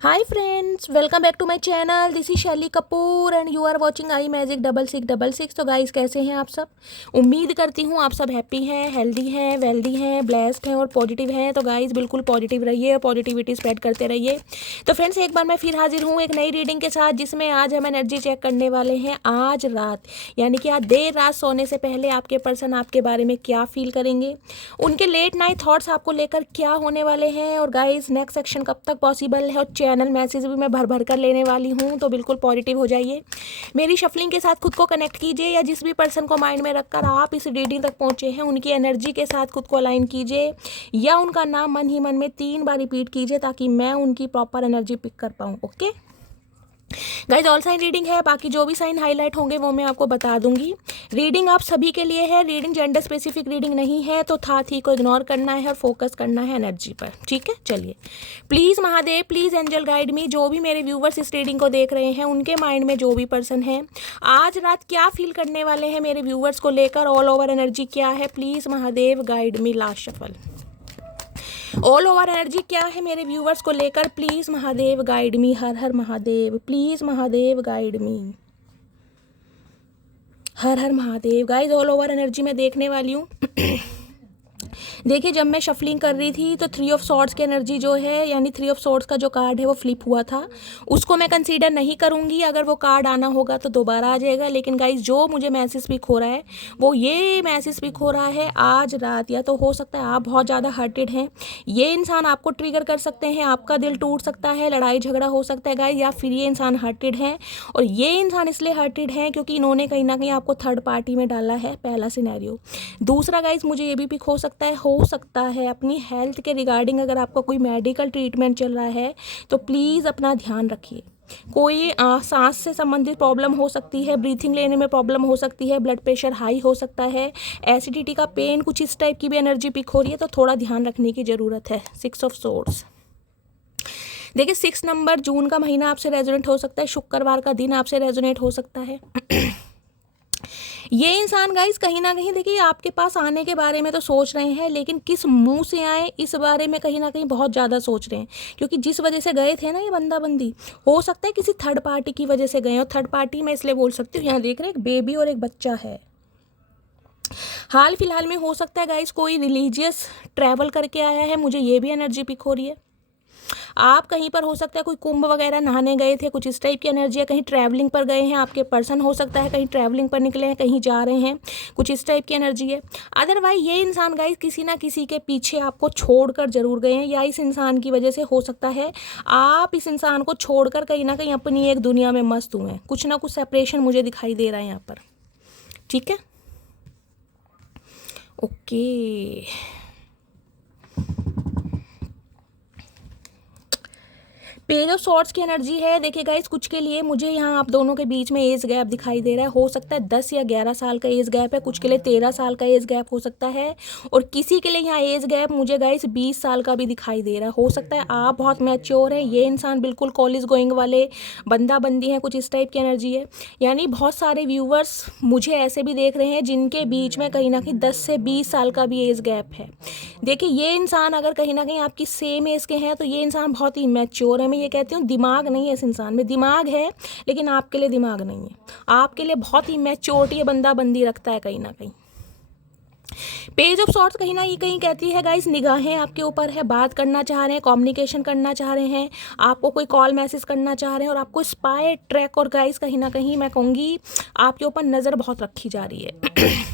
Hi friends, welcome back to my channel. This is Shaily Kapoor and you are watching I magic 6666। तो guys, कैसे हैं आप सब? उम्मीद करती हूँ आप सब हैप्पी हैं, हेल्दी हैं, वेल्दी हैं, ब्लेस्ड हैं और पॉजिटिव हैं। तो गाइस, बिल्कुल पॉजिटिव रहिए और पॉजिटिविटी स्प्रेड करते रहिए। तो फ्रेंड्स, एक बार मैं फिर हाजिर हूँ एक नई रीडिंग के साथ, जिसमें आज हम एनर्जी चेक करने वाले हैं। आज रात यानी कि आज देर रात सोने से पहले आपके पर्सन आपके बारे में क्या फील करेंगे, उनके लेट नाइट थॉट्स आपको लेकर क्या होने वाले हैं। और गाइस, नेक्स्ट सेक्शन कब तक पॉसिबल है और चैनल मैसेज भी मैं भर भर कर लेने वाली हूँ, तो बिल्कुल पॉजिटिव हो जाइए। मेरी शफलिंग के साथ खुद को कनेक्ट कीजिए, या जिस भी पर्सन को माइंड में रखकर आप इस रीडिंग तक पहुँचे हैं उनकी एनर्जी के साथ खुद को अलाइन कीजिए, या उनका नाम मन ही मन में 3 बार रिपीट कीजिए, ताकि मैं उनकी प्रॉपर एनर्जी पिक कर पाऊँ। Okay guys, all sign reading है, बाकी जो भी साइन हाईलाइट होंगे वो मैं आपको बता दूंगी। रीडिंग आप सभी के लिए है, रीडिंग जेंडर स्पेसिफिक रीडिंग नहीं है, तो था थी को इग्नोर करना है और फोकस करना है एनर्जी पर। ठीक है, चलिए। Please Mahadev, please angel guide me. जो भी मेरे व्यूवर्स इस रीडिंग को देख रहे हैं, उनके माइंड में जो भी पर्सन है आज रात क्या फील करने वाले हैं मेरे व्यूवर्स को लेकर, ऑल ओवर एनर्जी क्या है, please Mahadev guide me. Last shuffle. All over energy क्या है मेरे व्यूवर्स को लेकर, please Mahadev guide me. Her her Mahadev, please Mahadev guide me. Her her Mahadev. Guys, all over energy मैं देखने वाली हूँ। देखिए, जब मैं शफलिंग कर रही थी तो 3 ऑफ सॉर्ड्स की एनर्जी जो है, यानी 3 ऑफ सॉर्ड्स का जो कार्ड है वो फ्लिप हुआ था। उसको मैं कंसीडर नहीं करूँगी, अगर वो कार्ड आना होगा तो दोबारा आ जाएगा। लेकिन गाइज, जो मुझे मैसेज पिक हो रहा है वो ये मैसेज पिक हो रहा है आज रात, या तो हो सकता है आप बहुत ज़्यादा हर्टेड हैं, ये इंसान आपको ट्रिगर कर सकते हैं, आपका दिल टूट सकता है, लड़ाई झगड़ा हो सकता है गाइज, या फिर ये इंसान हर्टेड हैं। और ये इंसान इसलिए हर्टेड हैं क्योंकि इन्होंने कहीं ना कहीं आपको थर्ड पार्टी में डाला है, पहला सिनेरियो। दूसरा गाइज, मुझे ये भी पिक हो सकता है अपनी हेल्थ के रिगार्डिंग, अगर आपका कोई मेडिकल ट्रीटमेंट चल रहा है तो प्लीज़ अपना ध्यान रखिए। कोई सांस से संबंधित प्रॉब्लम हो सकती है, ब्रीथिंग लेने में प्रॉब्लम हो सकती है, ब्लड प्रेशर हाई हो सकता है, एसिडिटी का पेन, कुछ इस टाइप की भी एनर्जी पिक हो रही है, तो थोड़ा ध्यान रखने की ज़रूरत है। 6 ऑफ सोर्ड्स। देखिए, 6 नंबर, जून का महीना आपसे रेजोनेट हो सकता है, शुक्रवार का दिन आपसे रेजोनेट हो सकता है। ये इंसान गाइस कहीं ना कहीं, देखिए, आपके पास आने के बारे में तो सोच रहे हैं, लेकिन किस मुंह से आए इस बारे में कहीं ना कहीं बहुत ज़्यादा सोच रहे हैं। क्योंकि जिस वजह से गए थे ना ये बंदा बंदी, हो सकता है किसी थर्ड पार्टी की वजह से गए हो। थर्ड पार्टी मैं इसलिए बोल सकती हूँ, यहाँ देख रहे हैं एक बेबी और एक बच्चा है। हाल फिलहाल में हो सकता है गाइस कोई रिलीजियस ट्रैवल करके आया है, मुझे ये भी एनर्जी पिक हो रही है। आप कहीं पर हो सकता है कोई कुंभ वगैरह नहाने गए थे, कुछ इस टाइप की एनर्जी है। कहीं ट्रैवलिंग पर गए हैं, आपके पर्सन हो सकता है कहीं ट्रैवलिंग पर निकले हैं, कहीं जा रहे हैं, कुछ इस टाइप की एनर्जी है। अदरवाइज ये इंसान गाइस किसी ना किसी के पीछे आपको छोड़कर जरूर गए हैं, या इस इंसान की वजह से हो सकता है आप इस इंसान को छोड़कर कहीं ना कहीं अपनी एक दुनिया में मस्त हुए हैं। कुछ ना कुछ सेपरेशन मुझे दिखाई दे रहा है यहाँ पर। ठीक है, ओके। पेज ऑफ सॉर्ड्स की एनर्जी है। देखिए गाइस, कुछ के लिए मुझे यहाँ आप दोनों के बीच में एज गैप दिखाई दे रहा है। हो सकता है 10 या 11 साल का एज गैप है, कुछ के लिए 13 साल का एज गैप हो सकता है, और किसी के लिए यहाँ एज गैप मुझे गाइस 20 साल का भी दिखाई दे रहा है। हो सकता है आप बहुत मैच्योर हैं, ये इंसान बिल्कुल कॉलेज गोइंग वाले बंदा बंदी हैं, कुछ इस टाइप की एनर्जी है। यानी बहुत सारे व्यूवर्स मुझे ऐसे भी देख रहे हैं जिनके बीच में कहीं ना कहीं 10 से 20 साल का भी एज गैप है। देखिए, ये इंसान अगर कहीं ना कहीं आपकी सेम एज के हैं तो ये इंसान बहुत ही मैच्योर है। मैं ये कहती हूँ, दिमाग नहीं है इस इंसान में, दिमाग है लेकिन आपके लिए दिमाग नहीं है। आपके लिए बहुत ही मैच्योरिटी बंदा बंदी रखता है कहीं ना कहीं। पेज ऑफ सॉर्ट्स कहीं ना कहीं कहती है गाइस, निगाहें आपके ऊपर है, बात करना चाह रहे हैं, कम्युनिकेशन करना चाह रहे हैं, आपको कोई कॉल मैसेज करना चाह रहे हैं, और आपको स्पाई ट्रैक, और गाइस कहीं ना कहीं मैं कहूँगी आपके ऊपर नज़र बहुत रखी जा रही है।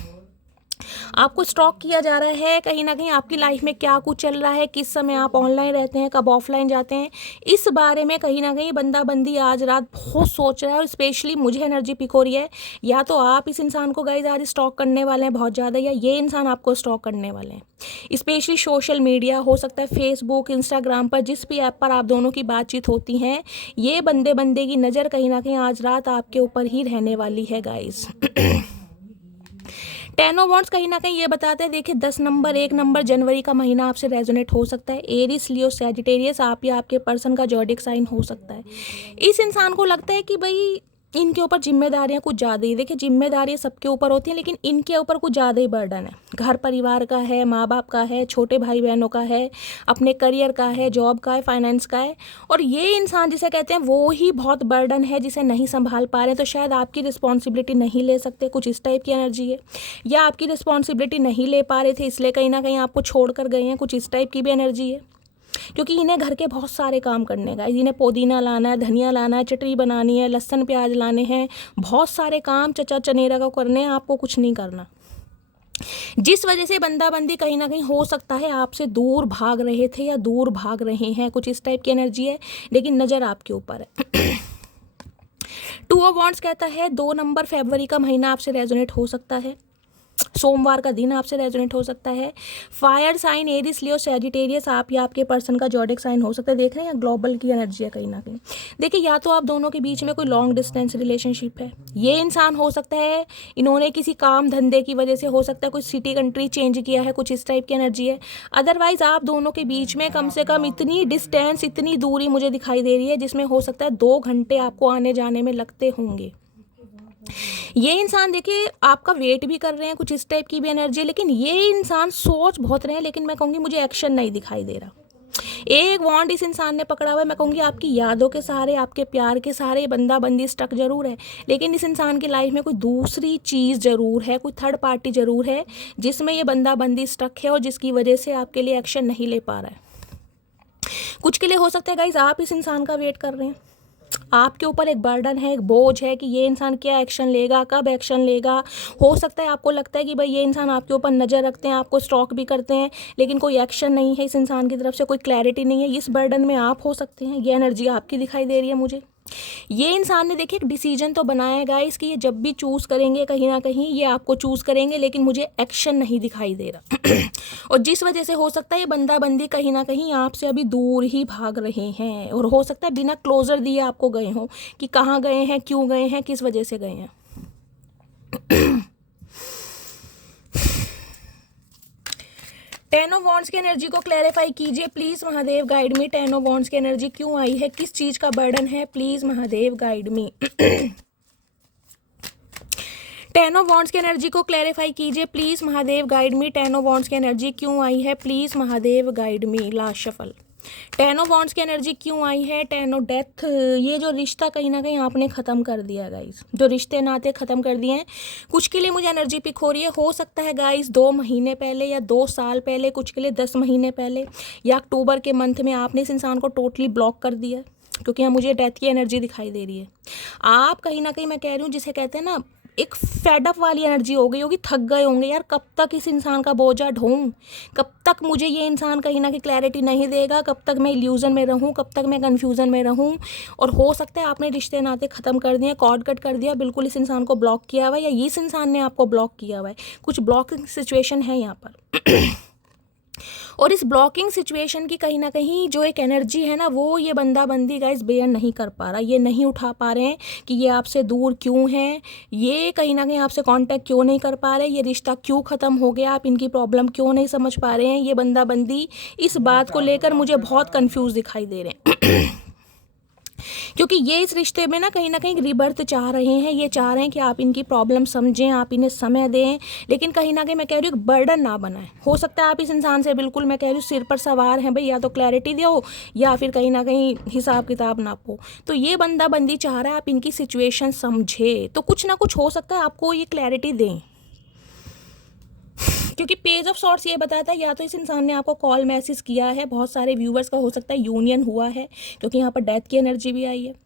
आपको स्टॉक किया जा रहा है कहीं ना कहीं, आपकी लाइफ में क्या कुछ चल रहा है, किस समय आप ऑनलाइन रहते हैं, कब ऑफलाइन जाते हैं, इस बारे में कहीं ना कहीं बंदा बंदी आज रात बहुत सोच रहा है। और स्पेशली मुझे एनर्जी पिक हो रही है, या तो आप इस इंसान को गाइस आज स्टॉक करने वाले हैं बहुत ज़्यादा, या ये इंसान आपको स्टॉक करने वाले हैं। स्पेशली सोशल मीडिया, हो सकता है फेसबुक, इंस्टाग्राम पर, जिस भी ऐप पर आप दोनों की बातचीत होती हैं, ये बंदे बंदे की नज़र कहीं ना कहीं आज रात आपके ऊपर ही रहने वाली है गाइस। 10 ऑफ वांड्स कहीं ना कहीं ये बताते हैं, देखिए 10 नंबर, 1 नंबर, जनवरी का महीना आपसे रेजोनेट हो सकता है। एरिस, लियो, सैजिटेरियस, आप या आपके पर्सन का जॉडिक साइन हो सकता है। इस इंसान को लगता है कि भाई इनके ऊपर जिम्मेदारियां कुछ ज़्यादा ही, देखिए जिम्मेदारियां सबके ऊपर होती हैं लेकिन इनके ऊपर कुछ ज़्यादा ही बर्डन है। घर परिवार का है, माँ बाप का है, छोटे भाई बहनों का है, अपने करियर का है, जॉब का है, फाइनेंस का है। और ये इंसान जिसे कहते हैं वो ही बहुत बर्डन है जिसे नहीं संभाल पा रहे, तो शायद आपकी रिस्पॉन्सिबिलिटी नहीं ले सकते, कुछ इस टाइप की एनर्जी है। या आपकी रिस्पॉन्सिबिलिटी नहीं ले पा रहे थे इसलिए कहीं ना कहीं आपको छोड़ कर गए हैं, कुछ इस टाइप की भी एनर्जी है। क्योंकि इन्हें घर के बहुत सारे काम करने का, इन्हें पुदीना लाना है, धनिया लाना है, चटनी बनानी है, लहसुन प्याज लाने हैं, बहुत सारे काम चचा चनेरा को करने हैं, आपको कुछ नहीं करना। जिस वजह से बंदा बंदी कहीं ना कहीं हो सकता है आपसे दूर भाग रहे थे या दूर भाग रहे हैं, कुछ इस टाइप की एनर्जी है, लेकिन नज़र आपके ऊपर है। 2 ऑफ वॉन्ड्स कहता है 2 नंबर फरवरी का महीना आपसे रेजोनेट हो सकता है, सोमवार का दिन आपसे रेजोनेट हो सकता है। Fire sign Aries Leo Sagittarius आप या आपके पर्सन का जॉडिक साइन हो सकता है। देख रहे हैं ग्लोबल की एनर्जी है कहीं ना कहीं। देखिए या तो आप दोनों के बीच में कोई लॉन्ग डिस्टेंस रिलेशनशिप है, ये इंसान हो सकता है इन्होंने किसी काम धंधे की वजह से, हो सकता है कुछ सिटी कंट्री चेंज किया है, कुछ इस टाइप की एनर्जी है। अदरवाइज आप दोनों के बीच में कम से कम इतनी डिस्टेंस, इतनी दूरी मुझे दिखाई दे रही है जिसमें हो सकता है 2 घंटे आपको आने जाने में लगते होंगे। ये इंसान देखिए आपका वेट भी कर रहे हैं, कुछ इस टाइप की भी एनर्जी है, लेकिन ये इंसान सोच बहुत रहे हैं, लेकिन मैं कहूँगी मुझे एक्शन नहीं दिखाई दे रहा। एक वॉन्ड इस इंसान ने पकड़ा हुआ है, मैं कहूँगी आपकी यादों के सहारे, आपके प्यार के सहारे बंदा बंदी स्टक जरूर है, लेकिन इस इंसान की लाइफ में कोई दूसरी चीज़ ज़रूर है, कोई थर्ड पार्टी ज़रूर है जिसमें ये बंदा बंदी स्टक है और जिसकी वजह से आपके लिए एक्शन नहीं ले पा रहा है। कुछ के लिए हो सकता है गाइज आप इस इंसान का वेट कर रहे हैं, आपके ऊपर एक बर्डन है, एक बोझ है कि ये इंसान क्या एक्शन लेगा, कब एक्शन लेगा। हो सकता है आपको लगता है कि भाई ये इंसान आपके ऊपर नज़र रखते हैं, आपको स्टॉक भी करते हैं, लेकिन कोई एक्शन नहीं है इस इंसान की तरफ से, कोई क्लैरिटी नहीं है। इस बर्डन में आप हो सकते हैं, ये एनर्जी आपकी दिखाई दे रही है मुझे। ये इंसान ने देखिए एक डिसीजन तो बनाया है गाइस कि ये जब भी चूज़ करेंगे कहीं ना कहीं ये आपको चूज़ करेंगे, लेकिन मुझे एक्शन नहीं दिखाई दे रहा। और जिस वजह से हो सकता है ये बंदा बंदी कहीं ना कहीं आपसे अभी दूर ही भाग रहे हैं, और हो सकता है बिना क्लोजर दिए आपको गए हों कि कहाँ गए हैं, क्यों गए हैं, किस वजह से गए हैं। 10 ऑफ वॉन्ड्स की एनर्जी को क्लैरिफाई कीजिए please Mahadev, guide me. 10 of wands की एनर्जी क्यों आई है, किस चीज़ का बर्डन है, please Mahadev guide me. 10 of wands की एनर्जी को क्लैरिफाई कीजिए please Mahadev, guide me. 10 of wands की एनर्जी क्यों आई है, please Mahadev guide me. Last shuffle. 10 of wands की एनर्जी क्यों आई है, 10 ऑफ डेथ। ये जो रिश्ता कहीं ना कहीं आपने ख़त्म कर दिया गाइस, जो रिश्ते नाते ख़त्म कर दिए हैं। कुछ के लिए मुझे एनर्जी पिक हो रही है, हो सकता है गाइस 2 महीने पहले या 2 साल पहले, कुछ के लिए 10 महीने पहले या अक्टूबर के मंथ में आपने इस इंसान को टोटली ब्लॉक कर दिया है, क्योंकि यहाँ मुझे डेथ की एनर्जी दिखाई दे रही है। आप कहीं ना कहीं, मैं कह रही हूँ जिसे कहते हैं ना, एक फेडअप वाली एनर्जी हो गई होगी, थक गए होंगे यार, कब तक इस इंसान का बोझा ढोऊं, कब तक मुझे ये इंसान कहीं ना कहीं क्लैरिटी नहीं देगा, कब तक मैं इल्यूजन में रहूं, कब तक मैं कन्फ्यूजन में रहूं। और हो सकता है आपने रिश्ते नाते ख़त्म कर दिए, कॉर्ड कट कर दिया, बिल्कुल इस इंसान को ब्लॉक किया हुआ है, या इस इंसान ने आपको ब्लॉक किया हुआ है। कुछ ब्लॉकिंग सिचुएशन है यहाँ पर। और इस ब्लॉकिंग सिचुएशन की कहीं ना कहीं जो एक एनर्जी है ना, वो ये बंदा बंदी गाइस बेयर नहीं कर पा रहा, ये नहीं उठा पा रहे हैं कि ये आपसे दूर क्यों हैं, ये कहीं ना कहीं आपसे कांटेक्ट क्यों नहीं कर पा रहे, ये रिश्ता क्यों ख़त्म हो गया, आप इनकी प्रॉब्लम क्यों नहीं समझ पा रहे हैं। ये बंदा बंदी इस बात को लेकर मुझे बहुत कंफ्यूज दिखाई दे रहे हैं। क्योंकि ये इस रिश्ते में ना कहीं रिबर्थ चाह रहे हैं, ये चाह रहे हैं कि आप इनकी प्रॉब्लम समझें, आप इन्हें समय दें, लेकिन कहीं ना कहीं मैं कह रही हूँ बर्डन ना बनाएं। हो सकता है आप इस इंसान से बिल्कुल, मैं कह रही हूँ, सिर पर सवार हैं भाई, या तो क्लैरिटी दो या फिर कहीं ना कहीं हिसाब किताब नापो। तो ये बंदा बंदी चाह रहा है आप इनकी सिचुएशन समझे, तो कुछ ना कुछ हो सकता है आपको ये क्लैरिटी दें। क्योंकि पेज ऑफ सॉर्ट्स ये बताता है या तो इस इंसान ने आपको कॉल मैसेज किया है, बहुत सारे व्यूवर्स का हो सकता है यूनियन हुआ है, क्योंकि यहाँ पर डेथ की एनर्जी भी आई है।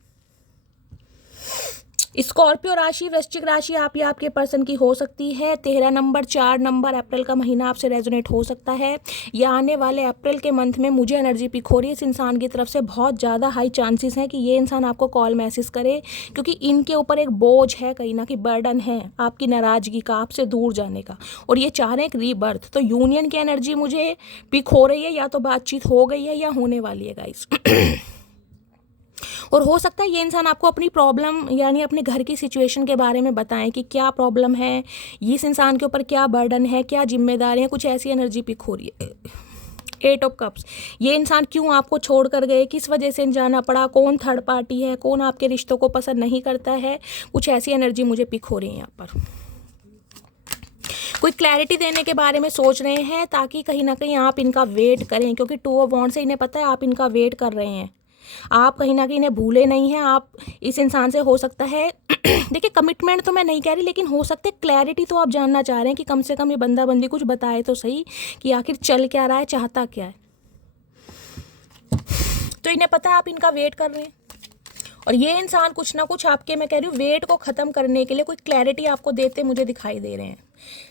स्कॉर्पियो राशि, वृश्चिक राशि आप या आपके पर्सन की हो सकती है। 13 नंबर 4 नंबर अप्रैल का महीना आपसे रेजोनेट हो सकता है, या आने वाले अप्रैल के मंथ में मुझे एनर्जी पिक हो रही है इस इंसान की तरफ से। बहुत ज़्यादा हाई चांसेस हैं कि ये इंसान आपको कॉल मैसेज करे, क्योंकि इनके ऊपर एक बोझ है, कहीं ना कहीं बर्डन है आपकी नाराज़गी का, आपसे दूर जाने का, और ये चाह रहे हैं एक रीबर्थ। तो यूनियन की एनर्जी मुझे पिक हो रही है, या तो बातचीत हो गई है या होने वाली है गाइस। और हो सकता है ये इंसान आपको अपनी प्रॉब्लम यानी अपने घर की सिचुएशन के बारे में बताएं कि क्या प्रॉब्लम है, इस इंसान के ऊपर क्या बर्डन है, क्या जिम्मेदारी है, कुछ ऐसी एनर्जी पिक हो रही है। एट ऑफ कप्स, ये इंसान क्यों आपको छोड़ कर गए, किस वजह से जाना पड़ा, कौन थर्ड पार्टी है, कौन आपके रिश्तों को पसंद नहीं करता है, कुछ ऐसी एनर्जी मुझे पिक हो रही है यहाँ पर। कोई क्लैरिटी देने के बारे में सोच रहे हैं ताकि कहीं ना कहीं आप इनका वेट करें, क्योंकि टू ऑफ वॉन्ड से इन्हें पता है आप इनका वेट कर रहे हैं, आप कहीं ना कहीं इन्हें भूले नहीं हैं। आप इस इंसान से हो सकता है देखिए कमिटमेंट तो मैं नहीं कह रही, लेकिन हो सकता है क्लैरिटी तो आप जानना चाह रहे हैं कि कम से कम ये बंदा बंदी कुछ बताए तो सही कि आखिर चल क्या रहा है, चाहता क्या है। तो इन्हें पता है आप इनका वेट कर रहे हैं, और ये इंसान कुछ ना कुछ आपके, मैं कह रही हूँ, वेट को ख़त्म करने के लिए कोई क्लैरिटी आपको देते मुझे दिखाई दे रहे हैं।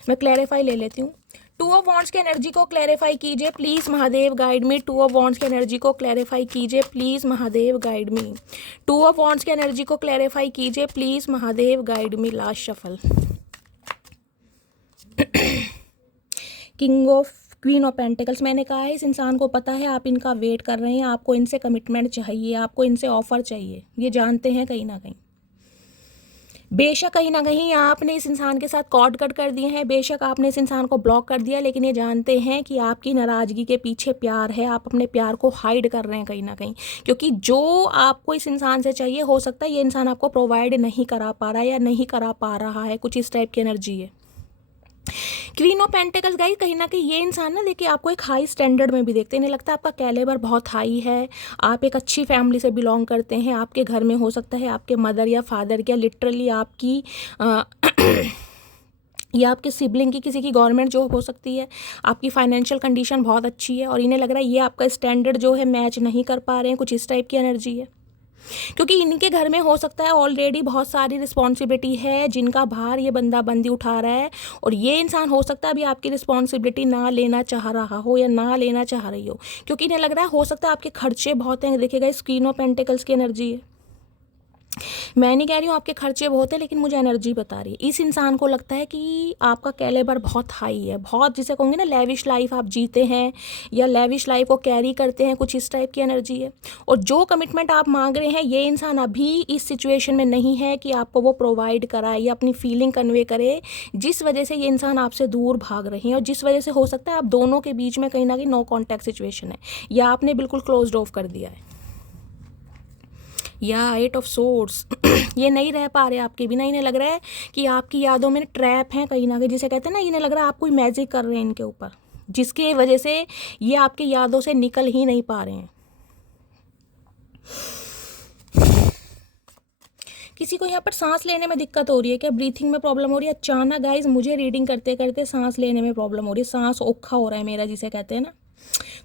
मैं क्लैरिफाई ले लेती हूँ। टू ऑफ वॉन्ड्स की एनर्जी को क्लैरिफाई कीजिए please Mahadev, guide me. Two of wands की एनर्जी को क्लैरिफाई कीजिए please Mahadev, guide me. Two of wands की एनर्जी को क्लैरिफाई कीजिए please Mahadev, guide me. Last shuffle, king of queen of pentacles. मैंने कहा है इस इंसान को पता है आप इनका वेट कर रहे हैं, आपको इनसे कमिटमेंट चाहिए, आपको इनसे ऑफर चाहिए, ये जानते हैं कहीं ना कहीं। बेशक कहीं ना कहीं आपने इस इंसान के साथ कॉर्ड कट कर दिए हैं, बेशक आपने इस इंसान को ब्लॉक कर दिया, लेकिन ये जानते हैं कि आपकी नाराज़गी के पीछे प्यार है, आप अपने प्यार को हाइड कर रहे हैं कहीं ना कहीं, क्योंकि जो आपको इस इंसान से चाहिए हो सकता है ये इंसान आपको प्रोवाइड नहीं करा पा रहा है या नहीं करा पा रहा है, कुछ इस टाइप की एनर्जी है। क्वीन ऑफ पेंटिकल्स गाइस, कहीं ना कहीं ये इंसान ना देखिए आपको एक हाई स्टैंडर्ड में भी देखते हैं, इन्हें लगता है आपका कैलिबर बहुत हाई है, आप एक अच्छी फैमिली से बिलोंग करते हैं, आपके घर में हो सकता है आपके मदर या फादर या लिटरली आपकी या आपके सिबलिंग की किसी की गवर्नमेंट जॉब हो सकती है, आपकी फाइनेंशियल कंडीशन बहुत अच्छी है, और इन्हें लग रहा है ये आपका स्टैंडर्ड जो है मैच नहीं कर पा रहे हैं, कुछ इस टाइप की एनर्जी है। क्योंकि इनके घर में हो सकता है ऑलरेडी बहुत सारी रिस्पॉन्सिबिलिटी है जिनका भार ये बंदा बंदी उठा रहा है, और ये इंसान हो सकता है अभी आपकी रिस्पॉन्सिबिलिटी ना लेना चाह रहा हो या ना लेना चाह रही हो, क्योंकि इन्हें लग रहा है हो सकता है आपके खर्चे बहुत हैं। देखिएगा स्क्वीन ऑफ पेंटिकल्स की एनर्जी है, मैं नहीं कह रही हूँ आपके खर्चे बहुत है, लेकिन मुझे एनर्जी बता रही है इस इंसान को लगता है कि आपका कैलिबर बहुत हाई है, बहुत जिसे कहूँगी ना लेविश लाइफ आप जीते हैं या लेविश लाइफ को कैरी करते हैं, कुछ इस टाइप की एनर्जी है। और जो कमिटमेंट आप मांग रहे हैं ये इंसान अभी इस सिचुएशन में नहीं है कि आपको वो प्रोवाइड कराए या अपनी फीलिंग कन्वे करे, जिस वजह से ये इंसान आपसे दूर भाग रहे हैं, और जिस वजह से हो सकता है आप दोनों के बीच में कहीं ना कहीं नो कॉन्टैक्ट सिचुएशन है, या आपने बिल्कुल क्लोज ऑफ कर दिया है, या एट ऑफ सोर्ड्स ये नहीं रह पा रहे आपके बिना, इन्हें लग रहा है कि आपकी यादों में ट्रैप हैं कहीं ना कहीं, जिसे कहते हैं ना, इन्हें लग रहा है आप कोई मैजिक कर रहे हैं इनके ऊपर, जिसकी वजह से ये आपकी यादों से निकल ही नहीं पा रहे हैं। किसी को यहाँ पर सांस लेने में दिक्कत हो रही है क्या, ब्रीथिंग में प्रॉब्लम हो रही है? अचानक गाइज मुझे रीडिंग करते करते सांस लेने में प्रॉब्लम हो रही है, सांस औखा हो रहा है मेरा, जिसे कहते हैं ना,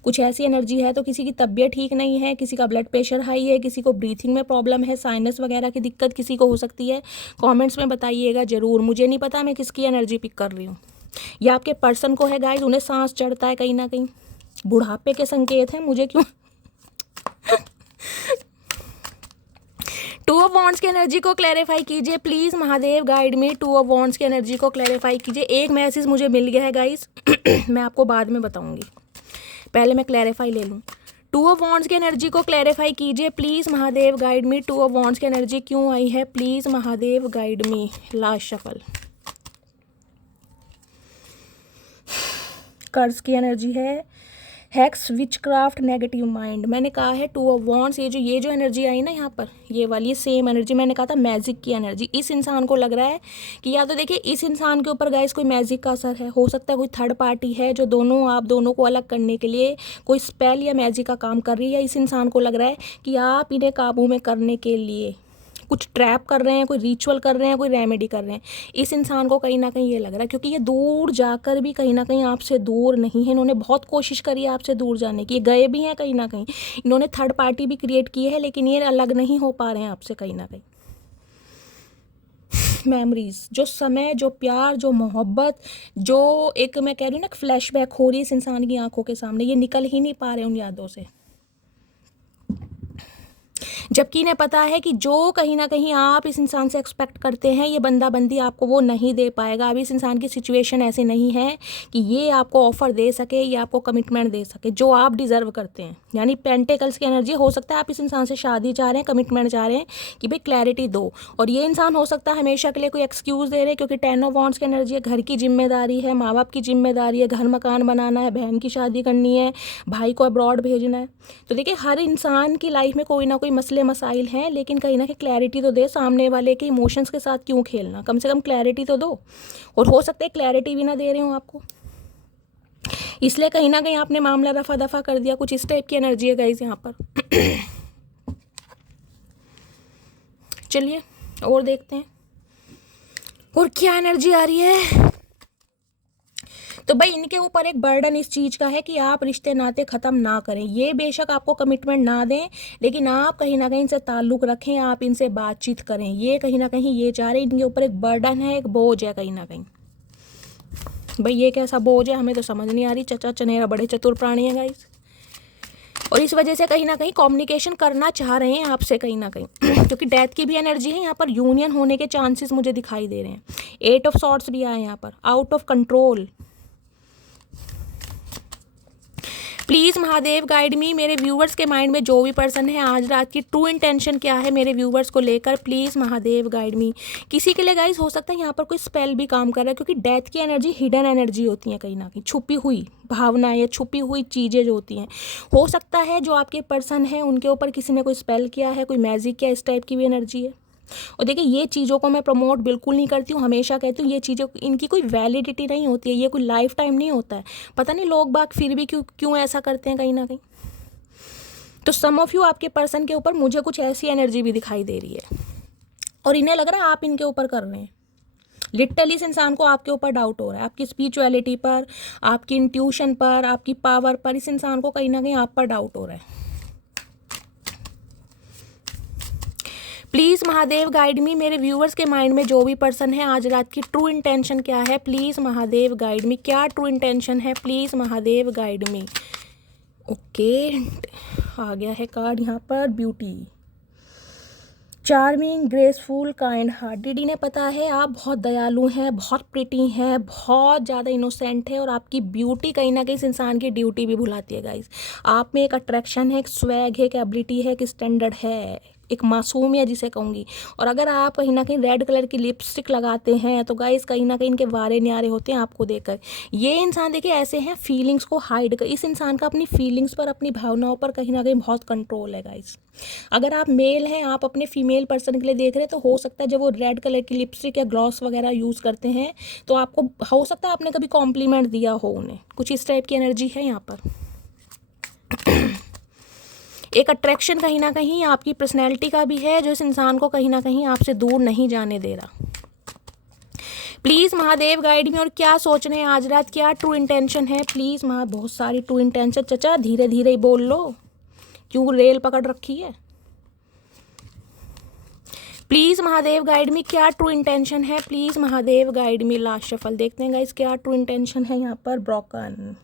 कुछ ऐसी एनर्जी है। तो किसी की तबीयत ठीक नहीं है, किसी का ब्लड प्रेशर हाई है, किसी को ब्रीथिंग में प्रॉब्लम है, साइनस वगैरह की दिक्कत किसी को हो सकती है, कमेंट्स में बताइएगा ज़रूर। मुझे नहीं पता मैं किसकी एनर्जी पिक कर रही हूँ, या आपके पर्सन को है गाइज, उन्हें सांस चढ़ता है कहीं ना कहीं, बुढ़ापे के संकेत हैं, मुझे क्यों टू ऑफ वॉन्ड्स की एनर्जी को क्लैरिफाई कीजिए please Mahadev, guide me. Two of wands की एनर्जी को क्लैरिफाई कीजिए। एक मैसेज मुझे मिल गया है गाइज मैं आपको बाद में बताऊंगी, पहले मैं क्लैरिफाई ले लूँ। टू ऑफ वॉन्ड्स की एनर्जी को क्लैरिफाई कीजिए please Mahadev, guide me. Two of wands की एनर्जी क्यों आई है, please Mahadev, guide me. Last shuffle, कर्ज की एनर्जी है, हैक्स, विचक्राफ्ट, नेगेटिव माइंड। मैंने कहा है टू ऑफ वॉन्ड्स, ये जो एनर्जी आई ना यहाँ पर, ये वाली सेम एनर्जी, मैंने कहा था मैजिक की एनर्जी। इस इंसान को लग रहा है कि या तो देखिए इस इंसान के ऊपर गाइस कोई मैजिक का असर है, हो सकता है कोई थर्ड पार्टी है जो आप दोनों को अलग करने के लिए कोई स्पेल या मैजिक का काम कर रही है, या इस इंसान को लग रहा है कि आप इन्हें काबू में करने के लिए कुछ ट्रैप कर रहे हैं, कोई रिचुअल कर रहे हैं, कोई रेमेडी कर रहे हैं। इस इंसान को कहीं ना कहीं ये लग रहा है, क्योंकि ये दूर जाकर भी कहीं ना कहीं आपसे दूर नहीं है, इन्होंने बहुत कोशिश करी है आपसे दूर जाने की, ये गए भी हैं कहीं ना कहीं, इन्होंने थर्ड पार्टी भी क्रिएट की है, लेकिन ये अलग नहीं हो पा रहे हैं आपसे कहीं ना कहीं। मेमोरीज, जो समय, जो प्यार, जो मोहब्बत, जो एक मैं कह रही हूँ ना फ्लैशबैक हो रही है इस इंसान की आंखों के सामने, ये निकल ही नहीं पा रहे उन यादों से। जबकि इन्हें पता है कि जो कहीं ना कहीं आप इस इंसान से एक्सपेक्ट करते हैं ये बंदा बंदी आपको वो नहीं दे पाएगा। अभी इस इंसान की सिचुएशन ऐसी नहीं है कि ये आपको ऑफर दे सके या आपको कमिटमेंट दे सके जो आप डिज़र्व करते हैं। यानी पेंटिकल्स की एनर्जी, हो सकता है आप इस इंसान से शादी चाह रहे हैं, कमिटमेंट चाह रहे हैं कि भाई क्लैरिटी दो, और ये इंसान हो सकता है हमेशा के लिए कोई एक्सक्यूज़ दे रहे हैं, क्योंकि 10 ऑफ वॉन्ड्स की एनर्जी है, घर की जिम्मेदारी है, माँ बाप की जिम्मेदारी है, घर मकान बनाना है, बहन की शादी करनी है, भाई को अब्रॉड भेजना है। तो देखिए हर इंसान की लाइफ में कोई ना कोई मसले मसाइल हैं, लेकिन कहीं ना कहीं क्लैरिटी तो दे, सामने वाले के इमोशंस के साथ क्यों खेलना, कम से कम क्लैरिटी तो दो। और हो सकता है क्लैरिटी भी ना दे रहे हो आपको, इसलिए कहीं ना कहीं आपने मामला रफा दफा कर दिया। कुछ इस टाइप की एनर्जी है गाइस यहाँ पर। चलिए और देखते हैं और क्या एनर्जी आ रही है। तो भाई इनके ऊपर एक बर्डन इस चीज़ का है कि आप रिश्ते नाते ख़त्म ना करें। ये बेशक आपको कमिटमेंट ना दें, लेकिन आप कहीं ना कहीं इनसे ताल्लुक़ रखें, आप इनसे बातचीत करें। ये कहीं ना कहीं ये चाह रहे हैं, इनके ऊपर एक बर्डन है, एक बोझ है कहीं ना कहीं। भाई ये कैसा बोझ है हमें तो समझ नहीं आ रही। चचा चनेरा बड़े चतुर प्राणी हैं गाइस, और इस वजह से कहीं ना कहीं कम्युनिकेशन करना चाह रहे हैं आपसे कहीं ना कहीं, क्योंकि डेथ की भी एनर्जी है यहाँ पर, यूनियन होने के चांसेस मुझे दिखाई दे रहे हैं। 8 ऑफ सॉर्ड्स भी आए यहाँ पर, out of control. Please Mahadev guide मी, मेरे व्यूवर्स के माइंड में जो भी पर्सन है आज रात की ट्रू इंटेंशन क्या है मेरे व्यूवर्स को लेकर, प्लीज़ महादेव गाइड मी। किसी के लिए गाइस हो सकता है यहाँ पर कोई स्पेल भी काम कर रहा है, क्योंकि डेथ की एनर्जी हिडन एनर्जी होती है, कहीं ना कहीं छुपी हुई भावनाएं या छुपी हुई चीज़ें जो होती हैं। हो सकता है जो आपके पर्सन है उनके ऊपर किसी ने कोई स्पेल किया है, कोई मैजिक किया, इस टाइप की भी एनर्जी है। और देखिए ये चीज़ों को मैं प्रमोट बिल्कुल नहीं करती हूँ, हमेशा कहती हूँ ये चीज़ों इनकी कोई वैलिडिटी नहीं होती है, ये कोई लाइफ टाइम नहीं होता है। पता नहीं लोग बाग फिर भी क्यों ऐसा करते हैं कहीं ना कहीं। तो सम ऑफ यू आपके पर्सन के ऊपर मुझे कुछ ऐसी एनर्जी भी दिखाई दे रही है, और इन्हें लग रहा है आप इनके ऊपर कर रहे हैं। लिटरली इस इंसान को आपके ऊपर डाउट हो रहा है, आपकी स्पिरिचुअलिटी पर, आपकी इंट्यूशन पर, आपकी पावर पर। इस इंसान को कहीं ना कहीं आप पर डाउट हो रहा है। प्लीज़ महादेव गाइड मी, मेरे व्यूवर्स के माइंड में जो भी पर्सन है आज रात की ट्रू इंटेंशन क्या है, प्लीज़ महादेव गाइड मी। क्या ट्रू इंटेंशन है, please Mahadev guide me. Okay आ गया है कार्ड यहाँ पर, beauty, charming, graceful, kind hearted. इन्हें पता है आप बहुत दयालु हैं, बहुत प्रिटी हैं, बहुत ज़्यादा इनोसेंट है, और आपकी ब्यूटी कहीं ना कहीं इस इंसान की ड्यूटी भी भुलाती है गाइस। आप में एक अट्रैक्शन है, एक स्वैग है, एक एबिलिटी है, एक स्टैंडर्ड है, एक मासूमियत जिसे कहूँगी। और अगर आप कहीं ना कहीं रेड कलर की लिपस्टिक लगाते हैं तो गाइस कहीं ना कहीं इनके वारे न्यारे होते हैं आपको देखकर। ये इंसान देखिए ऐसे हैं, फीलिंग्स को हाइड कर, इस इंसान का अपनी फीलिंग्स पर, अपनी भावनाओं पर कहीं ना कहीं बहुत कंट्रोल है गाइस। अगर आप मेल हैं, आप अपने फीमेल पर्सन के लिए देख रहे हैं, तो हो सकता है जब वो रेड कलर की लिपस्टिक या ग्लॉस वगैरह यूज़ करते हैं तो आपको हो सकता है आपने कभी कॉम्प्लीमेंट दिया हो उन्हें। कुछ इस टाइप की एनर्जी है यहाँ पर। एक अट्रैक्शन कहीं ना कहीं आपकी पर्सनैलिटी का भी है, जो इस इंसान को कहीं ना कहीं आपसे दूर नहीं जाने दे रहा। प्लीज़ महादेव गाइड में, और क्या सोच रहे हैं आज रात, क्या ट्रू इंटेंशन है, प्लीज़ बहुत सारी ट्रू इंटेंशन। चचा धीरे धीरे ही बोल लो, क्यों रेल पकड़ रखी है। प्लीज़ महादेव गाइड में, क्या ट्रू इंटेंशन है, प्लीज़ महादेव गाइड में। लास्ट शफल देखते हैं गाइस क्या ट्रू इंटेंशन है यहाँ पर। Broken,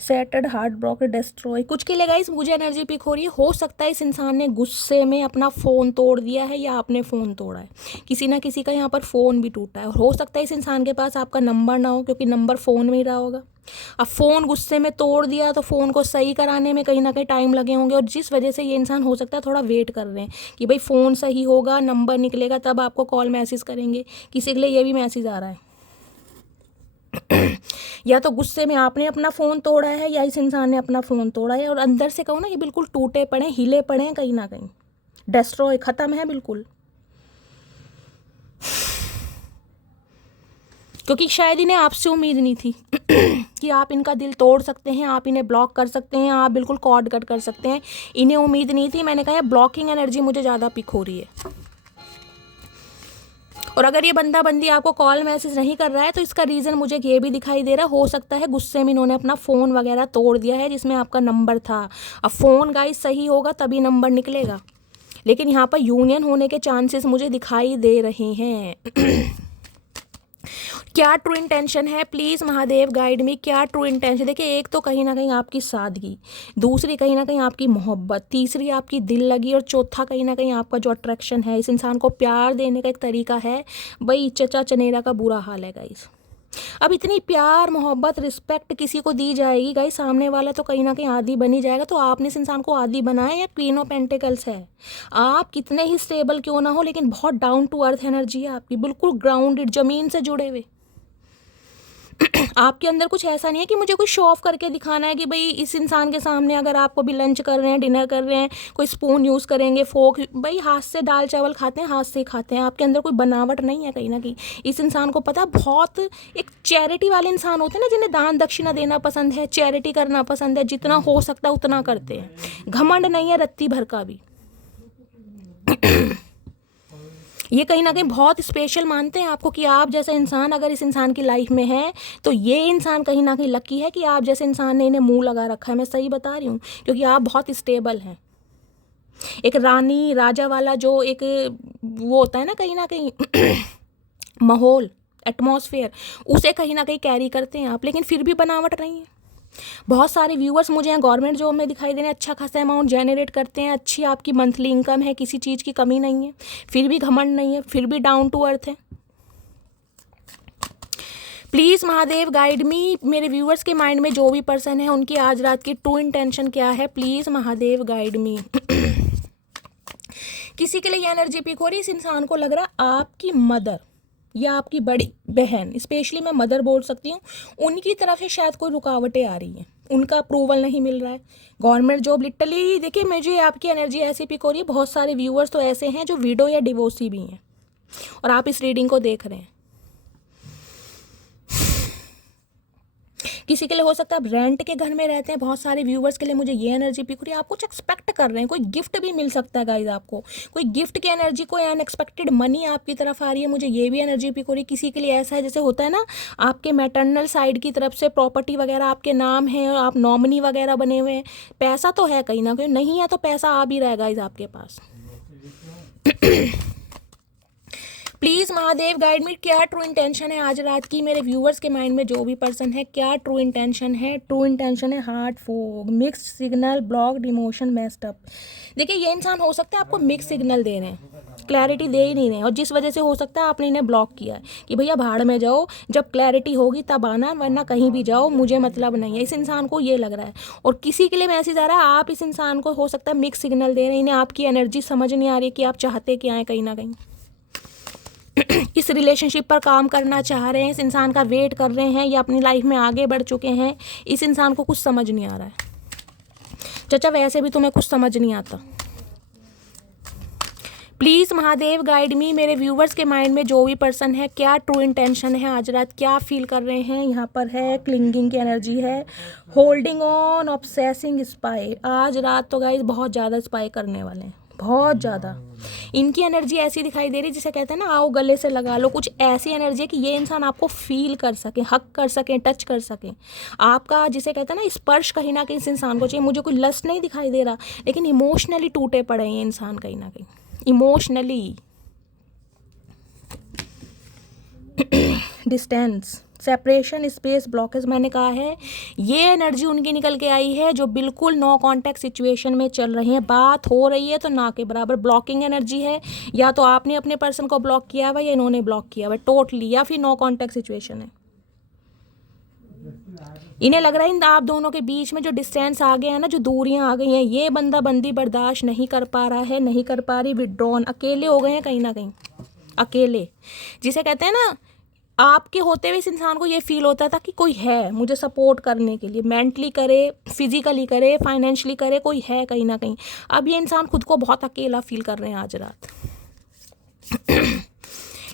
shattered, heart broken, destroy. कुछ के लिए गाइस मुझे एनर्जी पिक हो रही है, हो सकता है इस इंसान ने गुस्से में अपना फ़ोन तोड़ दिया है या आपने फ़ोन तोड़ा है, किसी ना किसी का यहाँ पर फ़ोन भी टूटा है। और हो सकता है इस इंसान के पास आपका नंबर ना हो, क्योंकि नंबर फ़ोन में ही रहा होगा। अब फ़ोन गुस्से में तोड़ दिया तो फ़ोन को सही कराने में कहीं ना कहीं टाइम लगे होंगे, और जिस वजह से ये इंसान हो सकता है थोड़ा वेट कर रहे हैं कि भाई फ़ोन सही होगा, नंबर निकलेगा, तब आपको कॉल मैसेज करेंगे। किसी के लिए ये भी मैसेज आ रहा है या तो गुस्से में आपने अपना फ़ोन तोड़ा है या इस इंसान ने अपना फ़ोन तोड़ा है, और अंदर से कहो ना ये बिल्कुल टूटे पड़े, हिले पड़े हैं कहीं ना कहीं, डिस्ट्रॉय, ख़त्म है बिल्कुल। क्योंकि शायद इन्हें आपसे उम्मीद नहीं थी कि आप इनका दिल तोड़ सकते हैं, आप इन्हें ब्लॉक कर सकते हैं, आप बिल्कुल कॉर्ड कट कर सकते हैं। इन्हें उम्मीद नहीं थी। मैंने कहा ब्लॉकिंग एनर्जी मुझे ज़्यादा पिक हो रही है। और अगर ये बंदा बंदी आपको कॉल मैसेज नहीं कर रहा है तो इसका रीज़न मुझे ये भी दिखाई दे रहा है, हो सकता है गुस्से में इन्होंने अपना फ़ोन वगैरह तोड़ दिया है जिसमें आपका नंबर था। अब फ़ोन गाइस सही होगा तभी नंबर निकलेगा, लेकिन यहाँ पर यूनियन होने के चांसेस मुझे दिखाई दे रहे हैं। क्या ट्रू इंटेंशन है, प्लीज़ महादेव गाइड मी, क्या ट्रू इंटेंशन। देखिए, एक तो कहीं ना कहीं आपकी सादगी, दूसरी कहीं ना कहीं आपकी मोहब्बत, तीसरी आपकी दिल लगी, और चौथा कहीं ना कहीं आपका जो अट्रैक्शन है। इस इंसान को प्यार देने का एक तरीका है भाई, चचा चनेरा का बुरा हाल है गाइस। अब इतनी प्यार मोहब्बत रिस्पेक्ट किसी को दी जाएगी गाइस, सामने वाला तो कहीं ना कहीं आदी बनी जाएगा। तो आपने इस इंसान को आदी बनाया, या क्वीन ऑफ पेंटिकल्स है। आप कितने ही स्टेबल क्यों ना हो, लेकिन बहुत डाउन टू अर्थ एनर्जी है आपकी, बिल्कुल ग्राउंडेड, ज़मीन से जुड़े हुए। आपके अंदर कुछ ऐसा नहीं है कि मुझे कोई शो ऑफ करके दिखाना है कि भाई इस इंसान के सामने अगर आपको भी लंच कर रहे हैं, डिनर कर रहे हैं, कोई स्पून यूज़ करेंगे, फोक, भाई हाथ से दाल चावल खाते हैं, हाथ से ही खाते हैं। आपके अंदर कोई बनावट नहीं है कहीं ना कहीं। इस इंसान को पता, बहुत एक चैरिटी वाले इंसान होते हैं ना, जिन्हें दान दक्षिणा देना पसंद है, चैरिटी करना पसंद है, जितना हो सकता है उतना करते हैं। घमंड नहीं है रत्ती भर का भी। ये कहीं ना कहीं बहुत स्पेशल मानते हैं आपको, कि आप जैसा इंसान अगर इस इंसान की लाइफ में है तो ये इंसान कहीं ना कहीं लकी है कि आप जैसे इंसान ने इन्हें मुंह लगा रखा है। मैं सही बता रही हूँ, क्योंकि आप बहुत स्टेबल हैं। एक रानी राजा वाला जो एक वो होता है ना कहीं माहौल, एटमॉस्फेयर, उसे कहीं ना कहीं कैरी करते हैं आप, लेकिन फिर भी बनावट नहीं है। बहुत सारे व्यूअर्स मुझे यहाँ गवर्नमेंट जॉब में दिखाई दे रहे हैं, अच्छा खासा अमाउंट जनरेट करते हैं, अच्छी आपकी मंथली इनकम है, किसी चीज़ की कमी नहीं है, फिर भी घमंड नहीं है, फिर भी डाउन टू अर्थ है। प्लीज़ महादेव गाइड मी, मेरे व्यूअर्स के माइंड में जो भी पर्सन है उनकी आज रात की ट्रू इंटेंशन क्या है, प्लीज़ महादेव गाइड मी। किसी के लिए ये एनर्जी पिक हो रही है, इस इंसान को लग रहा आपकी मदर या आपकी बड़ी बहन, स्पेशली मैं मदर बोल सकती हूँ, उनकी तरफ से शायद कोई रुकावटें आ रही हैं, उनका अप्रूवल नहीं मिल रहा है। गवर्नमेंट जॉब लिटरली, देखिए मुझे आपकी एनर्जी ऐसी पिक हो रही है। बहुत सारे व्यूअर्स तो ऐसे हैं जो विडो या डिवोर्सी भी हैं, और आप इस रीडिंग को देख रहे हैं। किसी के लिए हो सकता है आप रेंट के घर में रहते हैं। बहुत सारे व्यूवर्स के लिए मुझे ये एनर्जी पिक हो रही है, आप कुछ एक्सपेक्ट कर रहे हैं, कोई गिफ्ट भी मिल सकता है गाइज आपको, कोई गिफ्ट की एनर्जी, कोई अनएक्सपेक्टेड मनी आपकी तरफ आ रही है, मुझे ये भी एनर्जी पिक हो रही है। किसी के लिए ऐसा है जैसे होता है ना, आपके मैटरनल साइड की तरफ से प्रॉपर्टी वगैरह आपके नाम है, और आप नॉमिनी वगैरह बने हुए हैं, पैसा तो है कहीं ना कहीं, नहीं है तो पैसा आ भी रहेगा गाइज आपके पास। प्लीज़ महादेव गाइड मी, क्या ट्रू इंटेंशन है आज रात की, मेरे व्यूअर्स के माइंड में जो भी पर्सन है, क्या ट्रू इंटेंशन है। ट्रू इंटेंशन है heart fog, mix signal, blocked emotion, messed up. देखिए, ये इंसान हो सकता है आपको मिक्स सिग्नल दे रहे हैं, क्लैरिटी दे ही नहीं रहे हैं, और जिस वजह से हो सकता है आपने इन्हें ब्लॉक किया है कि भैया भाड़ में जाओ, जब क्लैरिटी होगी तब आना, वरना कहीं भी जाओ, मुझे मतलब नहीं है। इस इंसान को ये लग रहा है, और किसी के लिए मैसेज आ रहा है, आप इस इंसान को हो सकता है मिक्स सिग्नल दे रहे हैं, इन्हें आपकी एनर्जी समझ नहीं आ रही कि आप चाहते क्या हैं कहीं ना कहीं। इस रिलेशनशिप पर काम करना चाह रहे हैं, इस इंसान का वेट कर रहे हैं, या अपनी लाइफ में आगे बढ़ चुके हैं। इस इंसान को कुछ समझ नहीं आ रहा है। चाचा वैसे भी तुम्हें कुछ समझ नहीं आता। प्लीज़ महादेव गाइड मी, मेरे व्यूवर्स के माइंड में जो भी पर्सन है, क्या ट्रू इंटेंशन है आज रात, क्या फील कर रहे हैं। यहाँ पर है क्लिंगिंग की एनर्जी है, होल्डिंग ऑन, ऑब्सेसिंग, स्पाई। आज रात तो गाइस बहुत ज़्यादा स्पाई करने वाले हैं, बहुत ज़्यादा। इनकी एनर्जी ऐसी दिखाई दे रही है जिसे कहते हैं ना, आओ गले से लगा लो। कुछ ऐसी एनर्जी है कि ये इंसान आपको फील कर सके, हक कर सके, टच कर सके, आपका जिसे कहते हैं ना स्पर्श कहीं ना कहीं इस इंसान को चाहिए। मुझे कोई लस्ट नहीं दिखाई दे रहा, लेकिन इमोशनली टूटे पड़े हैं ये इंसान कहीं ना कहीं, emotionally. Distance, separation, space, blockage, मैंने कहा है ये एनर्जी उनकी निकल के आई है जो बिल्कुल नो कांटेक्ट सिचुएशन में चल रही है। बात हो रही है तो ना के बराबर ब्लॉकिंग एनर्जी है, या तो आपने अपने पर्सन को ब्लॉक किया हुआ या इन्होंने ब्लॉक किया हुआ टोटली, या फिर नो कांटेक्ट सिचुएशन है। इन्हें लग रहा है इन आप दोनों के बीच में जो डिस्टेंस आ गया है ना, जो दूरियां आ गई हैं, ये बंदा बंदी बर्दाश्त नहीं कर पा रहा है, नहीं कर पा रही, विड्रॉन, अकेले हो गए हैं कहीं ना कहीं, अकेले। जिसे कहते हैं ना, आपके होते हुए इस इंसान को ये फील होता था कि कोई है मुझे सपोर्ट करने के लिए, मेंटली करे, फिजिकली करे, फाइनेंशियली करे, कोई है कहीं ना कहीं। अब ये इंसान खुद को बहुत अकेला फील कर रहे हैं आज रात।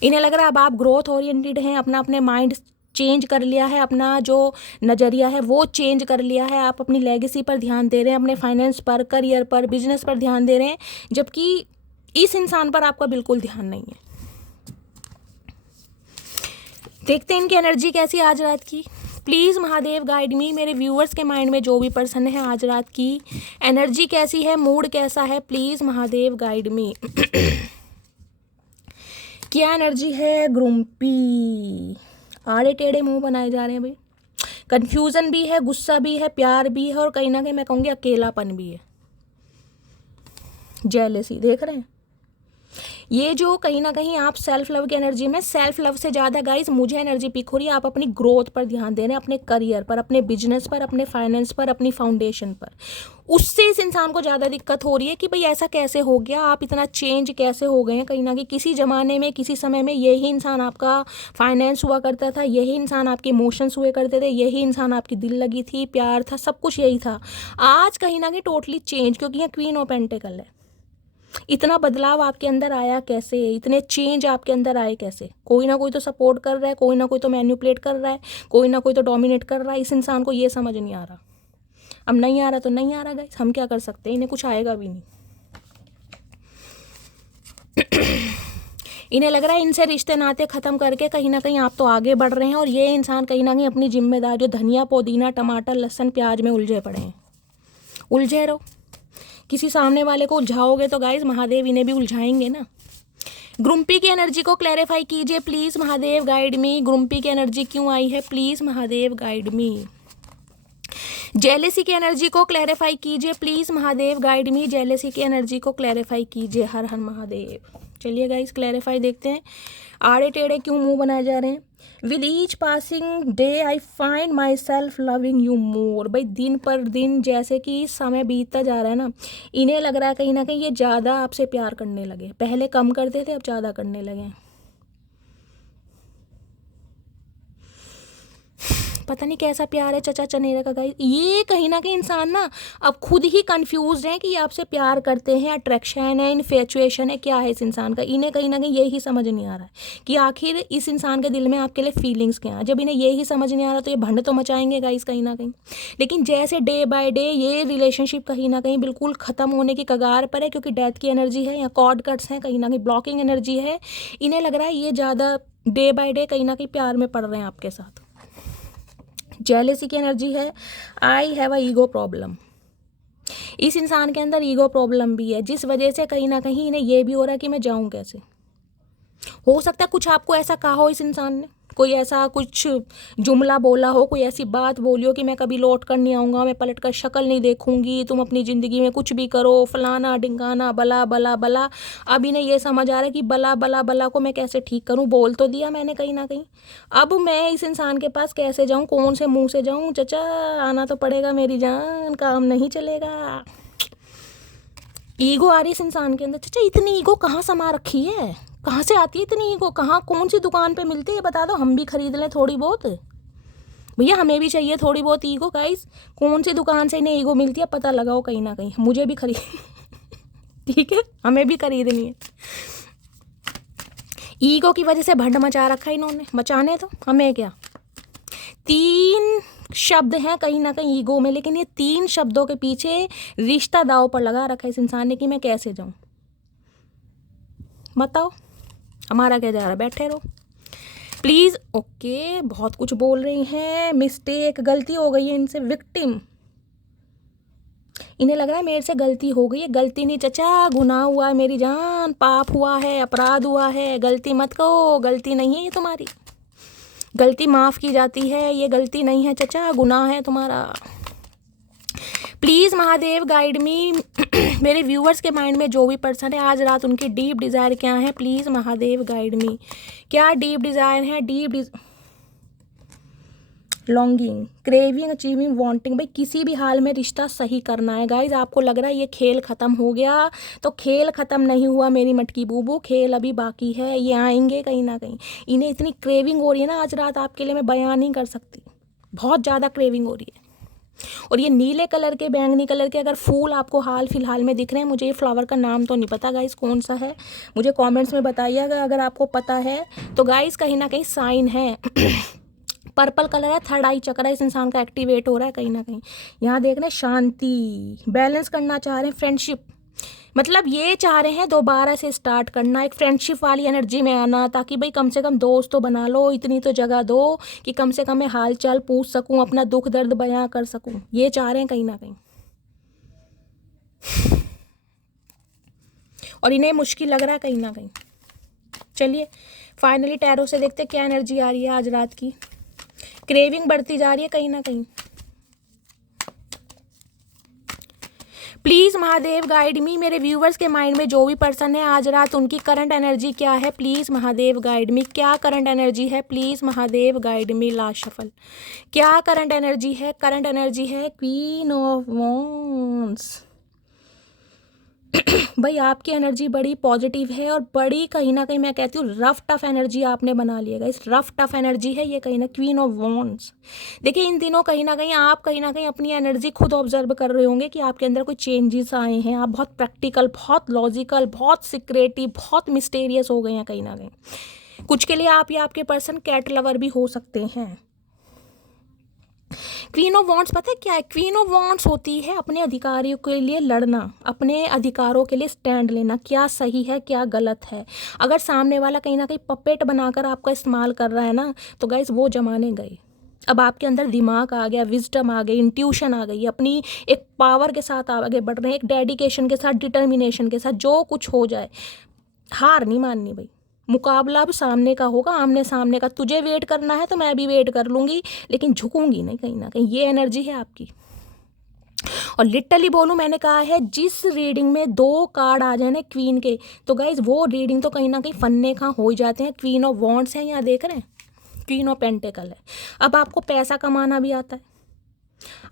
इन्हें लग रहा है अब आप ग्रोथ ओरिएंटेड हैं, अपना अपने माइंड चेंज कर लिया है, अपना जो नज़रिया है वो चेंज कर लिया है। आप अपनी लेगेसी पर ध्यान दे रहे हैं, अपने फाइनेंस पर, करियर पर, बिजनेस पर ध्यान दे रहे हैं, जबकि इस इंसान पर आपका बिल्कुल ध्यान नहीं है। देखते हैं इनकी एनर्जी कैसी आज रात की। प्लीज़ महादेव गाइड मी, मेरे व्यूअर्स के माइंड में जो भी पर्सन है आज रात की एनर्जी कैसी है, मूड कैसा है, प्लीज़ महादेव गाइड मी। क्या एनर्जी है, ग्रुम्पी, आड़े टेढ़े मुंह बनाए जा रहे हैं भाई। कन्फ्यूज़न भी है, गुस्सा भी है, प्यार भी है, और कहीं ना कहीं मैं कहूँगी अकेलापन भी है। जेलसी देख रहे हैं, ये जो कहीं ना कहीं आप सेल्फ लव की एनर्जी में, सेल्फ लव से ज़्यादा गाइज मुझे एनर्जी पिक हो रही है आप अपनी ग्रोथ पर ध्यान दे रहे हैं, अपने करियर पर, अपने बिजनेस पर, अपने फाइनेंस पर, अपनी फाउंडेशन पर। उससे इस इंसान को ज़्यादा दिक्कत हो रही है कि भाई ऐसा कैसे हो गया, आप इतना चेंज कैसे हो गए हैं। कहीं ना कहीं किसी ज़माने में, किसी समय में यही इंसान आपका फाइनेंस हुआ करता था, यही इंसान आपके इमोशंस हुए करते थे, यही इंसान आपकी दिल लगी थी, प्यार था, सब कुछ यही था। आज कहीं ना कहीं टोटली चेंज, क्योंकि यहाँ क्वीन ऑफ पेंटिकल है। इतना बदलाव आपके अंदर आया कैसे, इतने चेंज आपके अंदर आए कैसे? कोई ना कोई तो सपोर्ट कर रहा है, कोई ना कोई तो मैनिपुलेट कर रहा है, कोई ना कोई तो डोमिनेट कर रहा है। इस इंसान को ये समझ नहीं आ रहा। अब नहीं आ रहा तो नहीं आ रहा गाइस, हम क्या कर सकते हैं, इन्हें कुछ आएगा भी नहीं। इन्हें लग रहा है इनसे रिश्ते नाते ख़त्म करके कहीं ना कहीं आप तो आगे बढ़ रहे हैं, और ये इंसान कहीं ना कहीं अपनी जिम्मेदारी, जो धनिया पुदीना टमाटर लहसुन प्याज में उलझे पड़े हैं। उलझे रहो, किसी सामने वाले को उलझाओगे तो गाइज महादेव इन्हें भी उलझाएंगे ना। ग्रुम्पी की एनर्जी को क्लैरिफाई कीजिए प्लीज़, महादेव गाइड मी। ग्रुम्पी की एनर्जी क्यों आई है, please Mahadev guide me. Jealousy की एनर्जी को क्लैरिफाई कीजिए please, Mahadev guide me. Jealousy की एनर्जी को क्लैरिफाई कीजिए, हर हर महादेव। चलिए गाइज क्लैरिफाई देखते हैं, आड़े टेढ़े क्यों मुंह बनाए जा रहे हैं। With each passing day I find my self loving you more. भाई दिन पर दिन जैसे कि समय बीतता जा रहा है ना, इन्हें लग रहा है कहीं ना कहीं ये ज़्यादा आपसे प्यार करने लगे। पहले कम करते थे, अब ज़्यादा करने लगे। पता नहीं कैसा प्यार है चचा चनेरा का गाइस। ये कहीं ना कहीं इंसान ना अब खुद ही कंफ्यूज है कि ये आपसे प्यार करते हैं, अट्रैक्शन है, इन्फेचुएशन है, क्या है इस इंसान का। इन्हें कहीं ना कहीं यही समझ नहीं आ रहा है कि आखिर इस इंसान के दिल में आपके लिए फीलिंग्स क्या हैं। जब इन्हें यही समझ नहीं आ रहा तो ये भंड तो मचाएंगे गाइस कहीं ना कहीं। लेकिन जैसे डे बाय डे ये रिलेशनशिप कहीं ना कहीं बिल्कुल ख़त्म होने की कगार पर है, क्योंकि डेथ की एनर्जी है या कॉर्ड कट्स हैं, कहीं ना कहीं ब्लॉकिंग एनर्जी है। इन्हें लग रहा है ये ज़्यादा डे बाय डे कहीं ना कहीं प्यार में पड़ रहे हैं आपके साथ। जेलेसी की एनर्जी है, I have a ego problem. इस इंसान के अंदर ईगो प्रॉब्लम भी है, जिस वजह से कहीं ना कहीं इन्हें ये भी हो रहा है कि मैं जाऊं कैसे। हो सकता है कुछ आपको ऐसा कहा हो इस इंसान ने, कोई ऐसा कुछ जुमला बोला हो, कोई ऐसी बात बोली हो कि मैं कभी लौट कर नहीं आऊँगा, मैं पलट कर शक्ल नहीं देखूंगी, तुम अपनी ज़िंदगी में कुछ भी करो, फलाना ढिंगाना बला बला बला। अब इन्हें ये समझ आ रहा है कि बला बला बला को मैं कैसे ठीक करूँ। बोल तो दिया मैंने कहीं ना कहीं, अब मैं इस इंसान के पास कैसे जाऊँ, कौन से मुँह से जाऊँ। चचा आना तो पड़ेगा मेरी जान, काम नहीं चलेगा। ईगो आ रही है इस इंसान के अंदर। चचा इतनी ईगो कहाँ समा रखी है, कहाँ से आती है इतनी ईगो, कहाँ कौन सी दुकान पे मिलती है बता दो, हम भी खरीद लें थोड़ी बहुत। भैया हमें भी चाहिए थोड़ी बहुत ईगो गाइस। कौन सी दुकान से इन्हें ईगो मिलती है पता लगाओ कहीं ना कहीं, मुझे भी खरीद ठीक है, हमें भी खरीदनी है। ईगो की वजह से भंड मचा रखा है इन्होंने, मचाने तो हमें क्या। 3 शब्द हैं कहीं ना कहीं ईगो में, लेकिन ये 3 शब्दों के पीछे रिश्ता दाव पर लगा रखा है इस इंसान ने कि मैं कैसे जाऊं। बताओ हमारा क्या जा रहा है, बैठे रहो प्लीज़। ओके बहुत कुछ बोल रही हैं, मिस्टेक गलती हो गई है इनसे। विक्टिम, इन्हें लग रहा है मेरे से गलती हो गई है। गलती नहीं चचा, गुनाह हुआ है मेरी जान, पाप हुआ है, अपराध हुआ है। गलती मत कहो, गलती नहीं है ये तुम्हारी, गलती माफ़ की जाती है, ये गलती नहीं है चचा, गुनाह है तुम्हारा। प्लीज़ महादेव गाइड मी। मेरे व्यूअर्स के माइंड में जो भी पर्सन है आज रात उनकी डीप डिज़ायर क्या है, प्लीज़ महादेव गाइड मी। क्या डीप डिज़ायर है, लॉन्गिंग, क्रेविंग, अचीविंग, वांटिंग। भाई किसी भी हाल में रिश्ता सही करना है गाइज। आपको लग रहा है ये खेल ख़त्म हो गया, तो खेल ख़त्म नहीं हुआ मेरी मटकी बूबू, खेल अभी बाकी है। ये आएंगे कहीं ना कहीं। इन्हें इतनी क्रेविंग हो रही है ना आज रात आपके लिए, मैं बयान नहीं कर सकती, बहुत ज़्यादा क्रेविंग हो रही है। और ये नीले कलर के, बैंगनी कलर के अगर फूल आपको हाल फिलहाल में दिख रहे हैं, मुझे ये फ्लावर का नाम तो नहीं पता गाइस कौन सा है, मुझे कमेंट्स में बताइएगा अगर आपको पता है तो। गाइस कहीं ना कहीं साइन है पर्पल कलर है, थर्ड आई चक्र है इस इंसान का एक्टिवेट हो रहा है कहीं ना कहीं। यहाँ देख रहे हैं शांति, बैलेंस करना चाह रहे हैं, फ्रेंडशिप, मतलब ये चाह रहे हैं दोबारा से स्टार्ट करना, एक फ्रेंडशिप वाली एनर्जी में आना, ताकि भाई कम से कम दोस्त तो बना लो, इतनी तो जगह दो कि कम से कम मैं हाल चाल पूछ सकूं, अपना दुख दर्द बयां कर सकूं। ये चाह रहे हैं कहीं ना कहीं। और इन्हें मुश्किल लग रहा है कहीं ना कहीं। चलिए फाइनली टैरो से देखते क्या एनर्जी आ रही है आज रात की। क्रेविंग बढ़ती जा रही है कहीं ना कहीं। प्लीज़ महादेव गाइड मी। मेरे व्यूवर्स के माइंड में जो भी पर्सन है आज रात उनकी करंट एनर्जी क्या है, प्लीज़ महादेव गाइड मी। क्या करंट एनर्जी है, please Mahadev guide me. Last shuffle, क्या करंट एनर्जी है? करंट एनर्जी है क्वीन ऑफ वॉन्ड्स। भाई आपकी एनर्जी बड़ी पॉजिटिव है और बड़ी कहीं ना कहीं मैं कहती हूँ रफ टफ एनर्जी आपने बना लिएगा। इस रफ टफ एनर्जी है ये कहीं ना, क्वीन ऑफ वॉन्ड्स। देखिए इन दिनों कहीं ना कहीं अपनी एनर्जी खुद ऑब्जर्व कर रहे होंगे कि आपके अंदर कोई चेंजेस आए हैं। आप बहुत प्रैक्टिकल, बहुत लॉजिकल, बहुत सीक्रेटिव, बहुत मिस्टेरियस हो गए हैं कहीं ना कहीं। कुछ के लिए आप या आपके पर्सन कैट लवर भी हो सकते हैं। क्वीन ऑफ वॉन्ड्स पता है क्या है? क्वीन ऑफ वॉन्ड्स होती है अपने अधिकारियों के लिए लड़ना, अपने अधिकारों के लिए स्टैंड लेना, क्या सही है क्या गलत है। अगर सामने वाला कहीं ना कहीं पपेट बनाकर आपका इस्तेमाल कर रहा है ना, तो गाइस वो जमाने गए। अब आपके अंदर दिमाग आ गया, विजडम आ गई, इंट्यूशन आ गई, अपनी एक पावर के साथ आगे बढ़ रहे हैं, एक डेडिकेशन के साथ, डिटर्मिनेशन के साथ। जो कुछ हो जाए हार नहीं माननी भाई। मुकाबला अब सामने का होगा, आमने सामने का। तुझे वेट करना है तो मैं भी वेट कर लूँगी, लेकिन झुकूंगी नहीं कहीं ना कहीं। ये एनर्जी है आपकी। और लिटरली बोलूँ, मैंने कहा है जिस रीडिंग में 2 कार्ड आ जाए ना क्वीन के, तो गाइज वो रीडिंग तो कहीं ना कहीं फन्ने का हो ही जाते हैं। क्वीन ऑफ वॉन्ड्स है, यहाँ देख रहे हैं, क्वीन ऑफ पेंटिकल है। अब आपको पैसा कमाना भी आता है,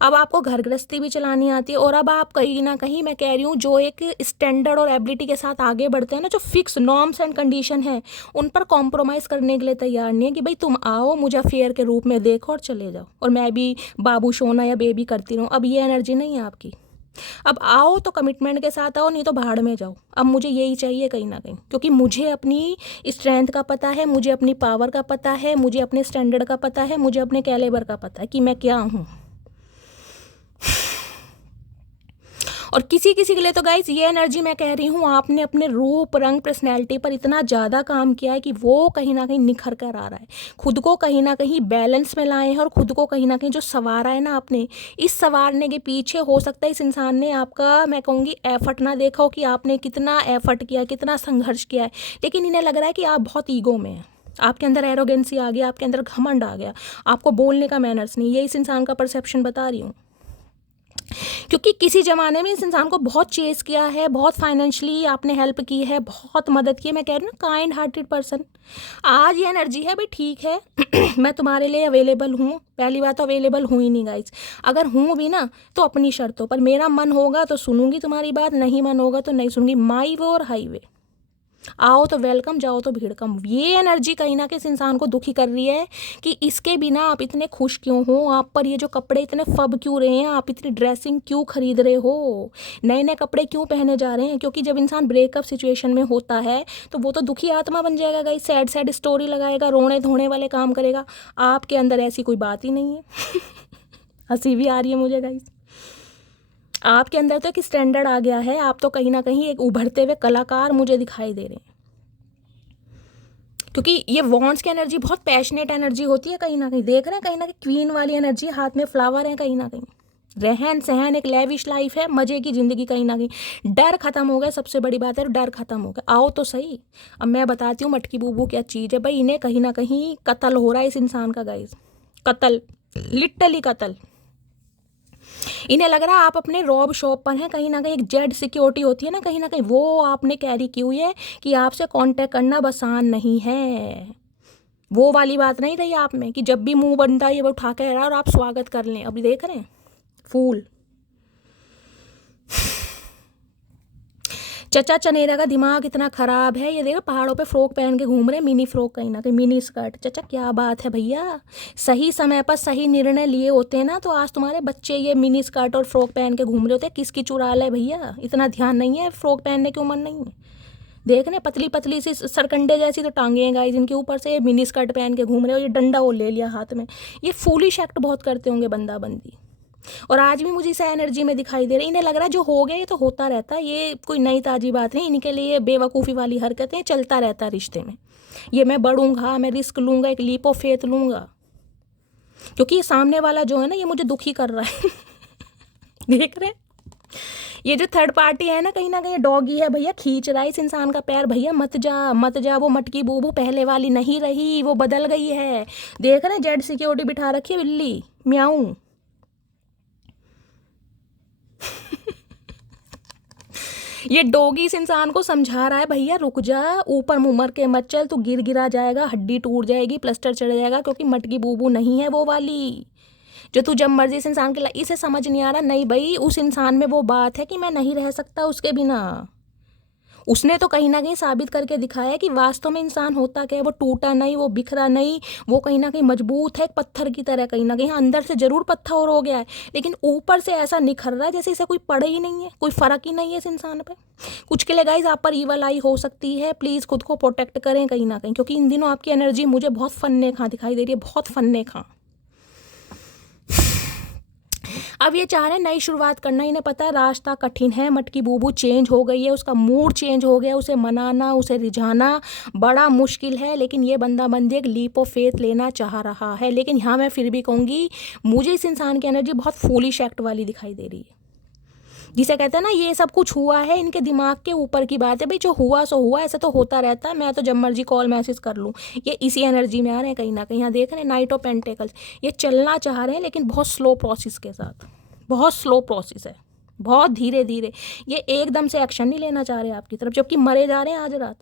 अब आपको घर गृहस्थी भी चलानी आती है, और अब आप कहीं ना कहीं मैं कह रही हूँ जो एक स्टैंडर्ड और एबिलिटी के साथ आगे बढ़ते हैं ना, जो फिक्स नॉर्म्स एंड कंडीशन है उन पर कॉम्प्रोमाइज़ करने के लिए तैयार नहीं है कि भाई तुम आओ मुझे अफेयर के रूप में देखो और चले जाओ और मैं भी बाबू सोना या बेबी करती रहूँ। अब ये एनर्जी नहीं है आपकी। अब आओ तो कमिटमेंट के साथ आओ, नहीं तो भाड़ में जाओ। अब मुझे यही चाहिए कहीं ना कहीं, क्योंकि मुझे अपनी स्ट्रेंथ का पता है, मुझे अपनी पावर का पता है, मुझे अपने स्टैंडर्ड का पता है, मुझे अपने कैलिबर का पता है कि मैं क्या हूँ। और किसी किसी के लिए तो गाइस ये एनर्जी मैं कह रही हूँ, आपने अपने रूप रंग पर्सनैलिटी पर इतना ज़्यादा काम किया है कि वो कहीं ना कहीं निखर कर आ रहा है। खुद को कहीं ना कहीं बैलेंस में लाए हैं और खुद को कहीं ना कहीं जो संवारा है ना आपने, इस संवारने के पीछे हो सकता है इस इंसान ने आपका मैं कहूँगी एफर्ट ना देखा हो कि आपने कितना एफर्ट किया, कितना संघर्ष किया है। लेकिन इन्हें लग रहा है कि आप बहुत ईगो में हैं, आपके अंदर एरोगेंसी आ गया, आपके अंदर घमंड आ गया, आपको बोलने का मैनर्स नहीं। ये इस इंसान का परसेप्शन बता रही हूँ, क्योंकि किसी ज़माने में इस इंसान को बहुत चेस किया है, बहुत फाइनेंशियली आपने हेल्प की है, बहुत मदद की है। मैं कह रही हूँ ना काइंड हार्टेड पर्सन। आज ये एनर्जी है भाई ठीक है मैं तुम्हारे लिए अवेलेबल हूँ। पहली बात तो अवेलेबल हूँ ही नहीं गाइज, अगर हूँ भी ना तो अपनी शर्तों पर। मेरा मन होगा तो सुनूंगी तुम्हारी बात, नहीं मन होगा तो नहीं सुनूंगी। माई वे और हाईवे, आओ तो वेलकम, जाओ तो भीड़ कम। ये एनर्जी कहीं ना कहीं इस इंसान को दुखी कर रही है कि इसके बिना आप इतने खुश क्यों हो, आप पर ये जो कपड़े इतने फब क्यों रहे हैं, आप इतनी ड्रेसिंग क्यों खरीद रहे हो, नए नए कपड़े क्यों पहने जा रहे हैं। क्योंकि जब इंसान ब्रेकअप सिचुएशन में होता है तो वो तो दुखी आत्मा बन जाएगा गाइस, सैड सैड स्टोरी लगाएगा, रोने धोने वाले काम करेगा। आपके अंदर ऐसी कोई बात ही नहीं है हंसी भी आ रही है मुझे गाइस। आपके अंदर तो एक स्टैंडर्ड आ गया है, आप तो कहीं ना कहीं एक उभरते हुए कलाकार मुझे दिखाई दे रहे हैं। क्योंकि ये वॉन्ड्स की एनर्जी बहुत पैशनेट एनर्जी होती है कहीं ना कहीं। देख रहे हैं कहीं ना कहीं क्वीन वाली एनर्जी, हाथ में फ्लावर है, कहीं ना कहीं रहन सहन, एक लेविश लाइफ है, मज़े की ज़िंदगी। कहीं ना कहीं डर खत्म हो गया, सबसे बड़ी बात है डर खत्म हो गया। आओ तो सही। अब मैं बताती हूँ मटकी बूबू क्या चीज़ है भाई। इन्हें कहीं ना कहीं कत्ल हो रहा है इस इंसान का गाइस, कत्ल, लिटरली कत्ल। इन्हें लग रहा है आप अपने रॉब शॉप पर हैं, कहीं ना कहीं एक जेड सिक्योरिटी होती है ना, कहीं ना कहीं वो आपने कैरी की हुई है कि आपसे कांटेक्ट करना आसान नहीं है। वो वाली बात नहीं रही आप में कि जब भी मुंह बनता है ये वो उठा के रहा और आप स्वागत कर लें। अभी देख रहे हैं फूल। चचा चनेरा का दिमाग इतना ख़राब है, ये देखो पहाड़ों पे फ्रॉक पहन के घूम रहे हैं, मिनी फ्रॉक, कहीं ना कहीं मिनी स्कर्ट। चचा क्या बात है भैया, सही समय पर सही निर्णय लिए होते हैं ना तो आज तुम्हारे बच्चे ये मिनी स्कर्ट और फ्रॉक पहन के घूम रहे होते हैं। किसकी चुड़ैल है भैया, इतना ध्यान नहीं है, फ्रॉक पहनने की उम्र नहीं है। देख रहे पतली पतली सी सरकंडे जैसी तो टांगे हैं गाइस इनके ऊपर से, ये मिनी स्कर्ट पहन के घूम रहे हो, ये डंडा वो ले लिया हाथ में। ये फूलिश एक्ट बहुत करते होंगे बंदा बंदी, और आज भी मुझे इस एनर्जी में दिखाई दे रही। इन्हें लग रहा है जो हो गया ये तो होता रहता है, ये कोई नई ताजी बात नहीं। इनके लिए बेवकूफ़ी वाली हरकतें चलता रहता है रिश्ते में। ये मैं बढ़ूंगा, मैं रिस्क लूँगा, एक लीप ऑफ फेथ लूँगा, क्योंकि सामने वाला जो है ना ये मुझे दुखी कर रहा है देख रहे हैं ये जो थर्ड पार्टी है ना कहीं डॉगी है भैया, खींच रहा है इस इंसान का पैर। भैया मत जा मत जा, वो मटकी बूबू पहले वाली नहीं रही, वो बदल गई है। देख रहे जेड सिक्योरिटी बिठा रखी है बिल्ली, म्याऊं। ये डॉगी इस इंसान को समझा रहा है, भैया रुक जा, ऊपर मुंह मर के मत चल, तू गिर गिरा जाएगा, हड्डी टूट जाएगी, प्लास्टर चढ़ जाएगा, क्योंकि मटकी बूबू नहीं है वो वाली जो तू जब मर्जी इस इंसान के। इसे समझ नहीं आ रहा, नहीं भाई उस इंसान में वो बात है कि मैं नहीं रह सकता उसके बिना। उसने तो कहीं ना कहीं साबित करके दिखाया कि वास्तव में इंसान होता क्या है। वो टूटा नहीं, वो बिखरा नहीं, वो कहीं ना कहीं मजबूत है, पत्थर की तरह। कहीं ना कहीं अंदर से जरूर पत्थर हो गया है, लेकिन ऊपर से ऐसा निखर रहा है जैसे इसे कोई पड़े ही नहीं है, कोई फर्क ही नहीं है इस इंसान पे। कुछ के लिए गाइज आप पर ईवल आई हो सकती है, प्लीज़ खुद को प्रोटेक्ट करें कहीं ना कहीं, क्योंकि इन दिनों आपकी एनर्जी मुझे बहुत फन्ने खा दिखाई दे रही है, बहुत फन्ने खा। अब ये चाह रहे हैं नई शुरुआत करना, इन्हें पता है रास्ता कठिन है, मटकी बूबू चेंज हो गई है, उसका मूड चेंज हो गया, उसे मनाना, उसे रिझाना बड़ा मुश्किल है। लेकिन ये बंदा बंदी एक लीप ऑफ फेथ लेना चाह रहा है। लेकिन यहाँ मैं फिर भी कहूँगी, मुझे इस इंसान की एनर्जी बहुत फूलिश एक्ट वाली दिखाई दे रही है, जिसे कहते हैं ना ये सब कुछ हुआ है इनके दिमाग के ऊपर की बात है। भाई जो हुआ सो हुआ, ऐसा तो होता रहता है, मैं तो जब मर्जी कॉल मैसेज कर लूँ। ये इसी एनर्जी में आ रहे हैं कहीं ना कहीं। यहाँ देख रहे हैं नाइट ऑफ पेंटिकल्स, ये चलना चाह रहे हैं लेकिन बहुत स्लो प्रोसेस के साथ, बहुत स्लो प्रोसेस है, बहुत धीरे धीरे। ये एकदम से एक्शन नहीं लेना चाह रहे आपकी तरफ, जबकि मरे जा रहे हैं आज रात।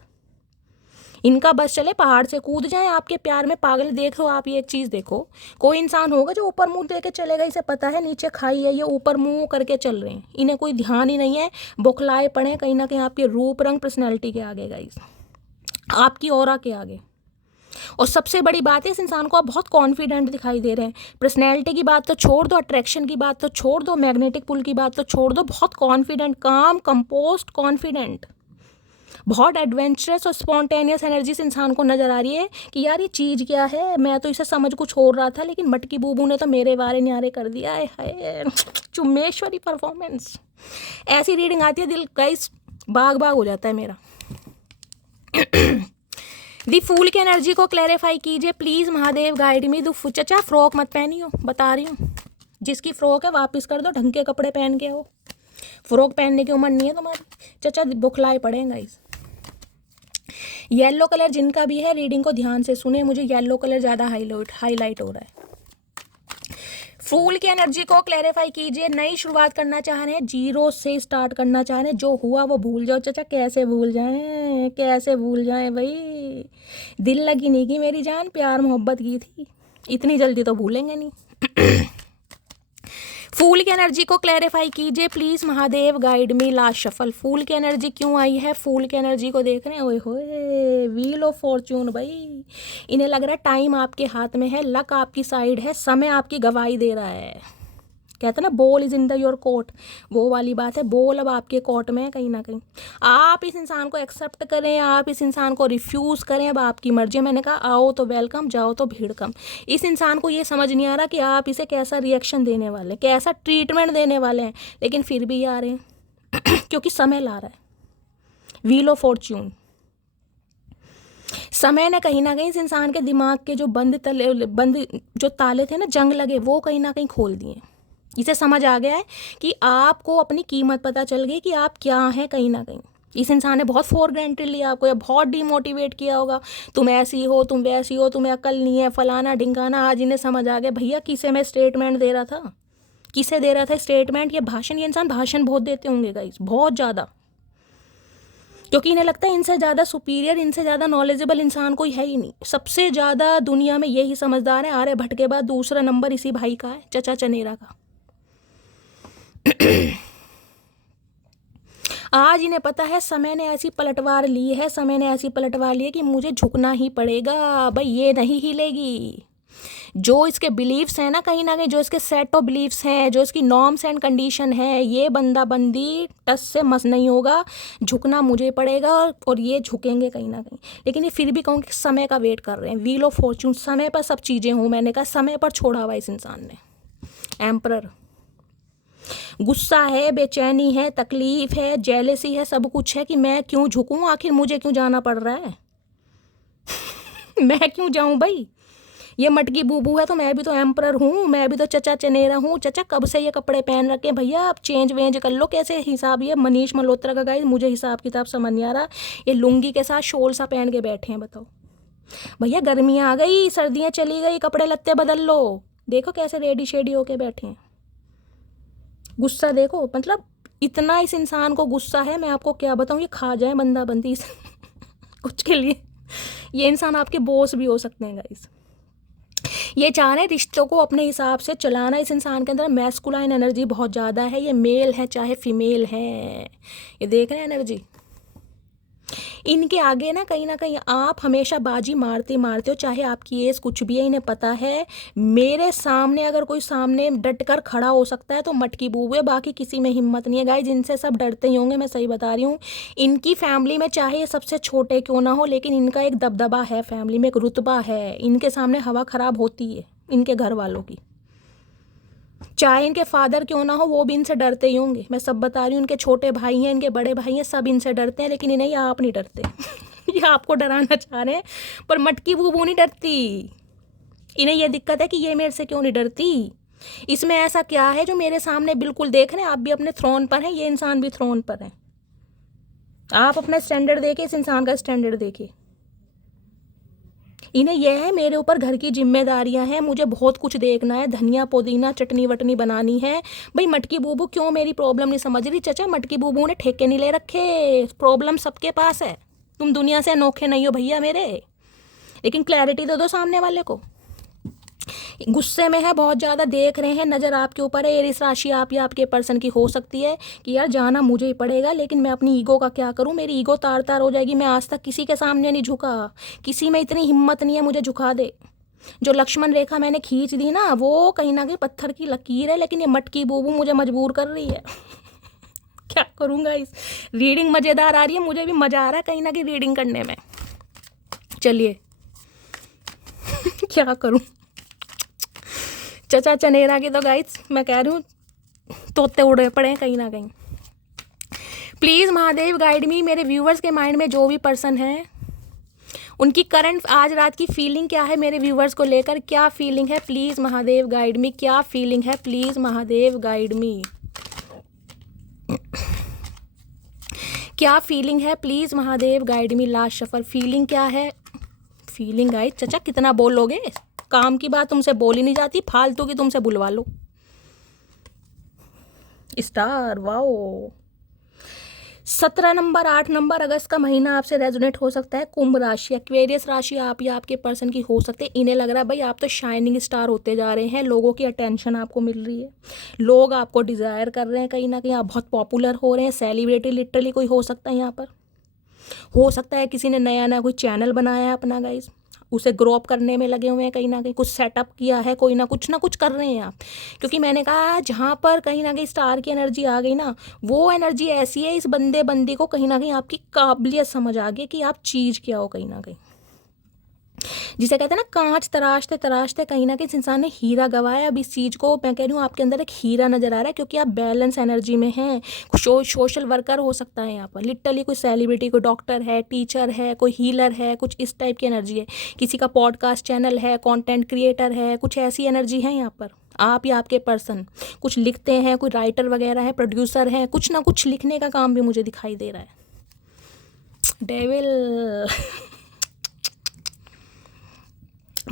इनका बस चले पहाड़ से कूद जाएं आपके प्यार में। पागल देखो आप, ये एक चीज़ देखो, कोई इंसान होगा जो ऊपर मुंह देके चलेगा, इसे पता है नीचे खाई है, ये ऊपर मुंह करके चल रहे हैं, इन्हें कोई ध्यान ही नहीं है, बौखलाए पड़े कहीं ना कहीं आपके रूप रंग पर्सनैलिटी के आगे गाइस, आपकी ऑरा के आगे। और सबसे बड़ी बात है, इस इंसान को आप बहुत कॉन्फिडेंट दिखाई दे रहे हैं। पर्सनैलिटी की बात तो छोड़ दो, अट्रैक्शन की बात तो छोड़ दो, मैग्नेटिक पुल की बात तो छोड़ दो, बहुत कॉन्फिडेंट, काम कंपोस्ट कॉन्फिडेंट, बहुत एडवेंचरस और स्पॉन्टेनियस एनर्जी इस इंसान को नज़र आ रही है कि यार ये चीज़ क्या है, मैं तो इसे समझ कुछ हो रहा था, लेकिन मटकी बूबू ने तो मेरे बारे न्यारे कर दिया है। चुम्मेश्वरी परफॉर्मेंस। ऐसी रीडिंग आती है, दिल गाइस बाग बाग हो जाता है मेरा। दी फूल की एनर्जी को क्लैरिफाई कीजिए प्लीज़, महादेव गाइड मी। दो चचा फ्रॉक मत पहनियो, बता रही हूँ, जिसकी फ्रॉक है वापस कर दो, ढंग के कपड़े पहन के हो, फ्रॉक पहनने की उम्र नहीं है तुम्हारी। चचा बुखलाए पड़ेगा इस येलो कलर जिनका भी है, रीडिंग को ध्यान से सुने, मुझे येलो कलर ज़्यादा हाईलाइट हो रहा है। फूल की एनर्जी को क्लैरिफाई कीजिए, नई शुरुआत करना चाह रहे हैं, जीरो से स्टार्ट करना चाह रहे हैं, जो हुआ वो भूल जाओ। चाचा कैसे भूल जाएं, कैसे भूल जाएं भाई, दिल लगी नहीं की मेरी जान, प्यार मोहब्बत की थी, इतनी जल्दी तो भूलेंगे नहीं। फूल की एनर्जी को क्लैरिफाई कीजिए please, Mahadev guide me. Last shuffle, फूल की एनर्जी क्यों आई है, फूल की एनर्जी को देख रहे हैं, ओए होए व्हील ऑफ फॉर्च्यून। भाई इन्हें लग रहा है टाइम आपके हाथ में है, लक आपकी साइड है, समय आपकी गवाही दे रहा है। कहते हैं ना ball is in the your court, वो वाली बात है, बॉल अब आपके कोर्ट में है कहीं ना कहीं। आप इस इंसान को एक्सेप्ट करें, आप इस इंसान को रिफ्यूज़ करें, अब आपकी मर्जी। मैंने कहा आओ तो वेलकम, जाओ तो भीड़ कम। इस इंसान को ये समझ नहीं आ रहा कि आप इसे कैसा रिएक्शन देने वाले, कैसा ट्रीटमेंट देने वाले हैं, लेकिन फिर भी आ रहे हैं क्योंकि समय ला रहा है, व्हील ऑफ फॉर्च्यून। समय ने कहीं ना कहीं इस इंसान के दिमाग के जो बंद जो ताले थे ना, जंग लगे, वो कहीं ना कहीं खोल दिए। इसे समझ आ गया है कि आपको अपनी कीमत पता चल गई कि आप क्या हैं कहीं ना कहीं। इस इंसान ने बहुत फॉर ग्रांटेड लिया आपको, या बहुत डीमोटिवेट किया होगा, तुम ऐसी हो, तुम वैसी हो, तुम्हें अकल नहीं है, फलाना ढिंकाना। आज इन्हें समझ आ गया भैया किसे मैं स्टेटमेंट दे रहा था, किसे दे रहा था स्टेटमेंट, ये भाषण। ये इंसान भाषण बहुत देते होंगे गाइस, बहुत ज़्यादा, क्योंकि इन्हें लगता है इनसे ज़्यादा सुपीरियर, इनसे ज़्यादा नॉलेजेबल इंसान कोई है ही नहीं। सबसे ज़्यादा दुनिया में यही समझदार है, आर्यभट्ट के बाद दूसरा नंबर इसी भाई का है, चचा चनेरा का। आज इन्हें पता है समय ने ऐसी पलटवार ली है, समय ने ऐसी पलटवार ली है कि मुझे झुकना ही पड़ेगा भाई, ये नहीं हिलेगी। जो इसके बिलीव्स हैं ना कहीं, जो इसके सेट ऑफ बिलीव्स हैं, जो इसकी नॉर्म्स एंड कंडीशन है, ये बंदा बंदी टस से मस नहीं होगा, झुकना मुझे पड़ेगा, और ये झुकेंगे कहीं ना कहीं। लेकिन ये फिर भी कहूँ कि समय का वेट कर रहे हैं, व्हील ऑफ फॉर्च्यून, समय पर सब चीज़ें हों। मैंने कहा समय पर छोड़ा हुआ इस इंसान ने। एम्परर, गुस्सा है, बेचैनी है, तकलीफ है, जेलसी है, सब कुछ है कि मैं क्यों झुकूं, आखिर मुझे क्यों जाना पड़ रहा है। मैं क्यों जाऊं भाई, ये मटकी बूबू है तो मैं भी तो एम्परर हूँ, मैं भी तो चचा चनेरा हूँ। चचा कब से ये कपड़े पहन रखे हैं भैया, आप चेंज वेंज कर लो। कैसे हिसाब, ये मनीष मल्होत्रा का गाइस, मुझे हिसाब किताब समझ नहीं आ रहा। ये लुंगी के साथ शॉल सा पहन के बैठे हैं, बताओ भैया गर्मियाँ आ गई, सर्दियाँ चली गई, कपड़े लत्ते बदल लो। देखो कैसे रेडी शेडी होके बैठे हैं, गुस्सा देखो, मतलब इतना इस इंसान को गुस्सा है, मैं आपको क्या बताऊँ, ये खा जाए बंदा बंदी कुछ के लिए। ये इंसान आपके बॉस भी हो सकते हैं गाइस। ये चाह रहे हैं रिश्तों को अपने हिसाब से चलाना। इस इंसान के अंदर मैस्कुलाइन एनर्जी बहुत ज़्यादा है, ये मेल है चाहे फीमेल है, ये देख रहे हैं एनर्जी। इनके आगे ना कहीं आप हमेशा बाजी मारते मारते हो, चाहे आपकी एज कुछ भी है। इन्हें पता है मेरे सामने अगर कोई सामने डट कर खड़ा हो सकता है तो मटकी बूबू है, बाकी किसी में हिम्मत नहीं है गाइस। इनसे सब डरते ही होंगे, मैं सही बता रही हूँ। इनकी फैमिली में चाहे ये सबसे छोटे क्यों ना हो, लेकिन इनका एक दबदबा है, फैमिली में एक रुतबा है। इनके सामने हवा खराब होती है इनके घर वालों की, चाहे इनके फादर क्यों ना हो, वो भी इनसे डरते ही होंगे। मैं सब बता रही हूँ, इनके छोटे भाई हैं, इनके बड़े भाई हैं, सब इनसे डरते हैं, लेकिन इन्हें ये आप नहीं डरते। ये आपको डराना चाह रहे हैं, पर मटकी बूबू नहीं डरती। इन्हें ये दिक्कत है कि ये मेरे से क्यों नहीं डरती, इसमें ऐसा क्या है जो मेरे सामने बिल्कुल देख रहे हैं। आप भी अपने थ्रोन पर हैं, ये इंसान भी थ्रोन पर है। आप अपना स्टैंडर्ड देखिए, इस इंसान का स्टैंडर्ड देखिए। इन्हें यह है मेरे ऊपर घर की जिम्मेदारियां हैं, मुझे बहुत कुछ देखना है, धनिया पुदीना चटनी वटनी बनानी है। भाई मटकी बूबू क्यों मेरी प्रॉब्लम नहीं समझ रही? चचा मटकी बूबू ने ठेके नहीं ले रखे, प्रॉब्लम सबके पास है। तुम दुनिया से अनोखे नहीं हो भैया मेरे, लेकिन क्लैरिटी दे दो सामने वाले को। गुस्से में है बहुत ज़्यादा, देख रहे हैं, नज़र आपके ऊपर है। एरिस राशि आप या आपके पर्सन की हो सकती है कि यार जाना मुझे ही पड़ेगा, लेकिन मैं अपनी ईगो का क्या करूं, मेरी ईगो तार तार हो जाएगी। मैं आज तक किसी के सामने नहीं झुका, किसी में इतनी हिम्मत नहीं है मुझे झुका दे। जो लक्ष्मण रेखा मैंने खींच दी ना, वो कहीं ना कहीं पत्थर की लकीर है, लेकिन ये मटकी बूबू मुझे मजबूर कर रही है। क्या करूँगा? इस रीडिंग मज़ेदार आ रही है, मुझे भी मज़ा आ रहा है कहीं ना कहीं रीडिंग करने में। चलिए क्या करूँ, चचा चनेरा की तो गाइस मैं कह रही हूँ तोते उड़े पड़े हैं कहीं ना कहीं। प्लीज़ महादेव गाइड मी, मेरे व्यूवर्स के माइंड में जो भी पर्सन है उनकी करंट आज रात की फीलिंग क्या है, मेरे व्यूवर्स को लेकर क्या फीलिंग है, प्लीज़ महादेव गाइड मी। क्या फीलिंग है, प्लीज़ महादेव गाइड मी। क्या फीलिंग है, please Mahadev guide me. Last shuffle, feeling क्या है? फीलिंग गाइड, चचा कितना बोलोगे, काम की बात तुमसे बोली नहीं जाती, फालतू की तुमसे बुलवा लो। Star, wow. 17 नंबर, 8 नंबर, अगस्त का महीना आपसे रेजोनेट हो सकता है। कुंभ राशि, एक्वेरियस राशि आप या आपके पर्सन की हो सकते हैं। इन्हें लग रहा है भाई आप तो शाइनिंग स्टार होते जा रहे हैं, लोगों की अटेंशन आपको मिल रही है, लोग आपको डिज़ायर कर रहे हैं, कहीं ना कहीं आप बहुत पॉपुलर हो रहे हैं, सेलिब्रिटी लिटरली कोई हो सकता है यहाँ पर। हो सकता है किसी ने नया नया कोई चैनल बनाया है अपना गाइस, उसे ग्रो अप करने में लगे हुए हैं, कहीं ना कहीं कुछ सेटअप किया है, कोई ना कुछ कर रहे हैं आप। क्योंकि मैंने कहा जहाँ पर कहीं ना कहीं स्टार की एनर्जी आ गई ना, वो एनर्जी ऐसी है, इस बंदे बंदी को कहीं ना कहीं आपकी काबिलियत समझ आ गई कि आप चीज़ क्या हो कहीं ना कहीं। जिसे कहते हैं ना कांच तराशते तराशते कहीं ना कहीं इस इंसान ने हीरा गवाया। अब इस चीज़ को मैं कह रही हूँ आपके अंदर एक हीरा नज़र आ रहा है, क्योंकि आप बैलेंस एनर्जी में हैं। सोशल वर्कर हो सकता है यहाँ पर, लिटरली कोई सेलिब्रिटी, कोई डॉक्टर है, टीचर है, कोई हीलर है, कुछ इस टाइप की एनर्जी है। किसी का पॉडकास्ट चैनल है, कॉन्टेंट क्रिएटर है, कुछ ऐसी एनर्जी है यहाँ पर। आप या आपके पर्सन कुछ लिखते हैं, कोई राइटर वगैरह है, प्रोड्यूसर है, कुछ ना कुछ लिखने का काम भी मुझे दिखाई दे रहा है। डेविल।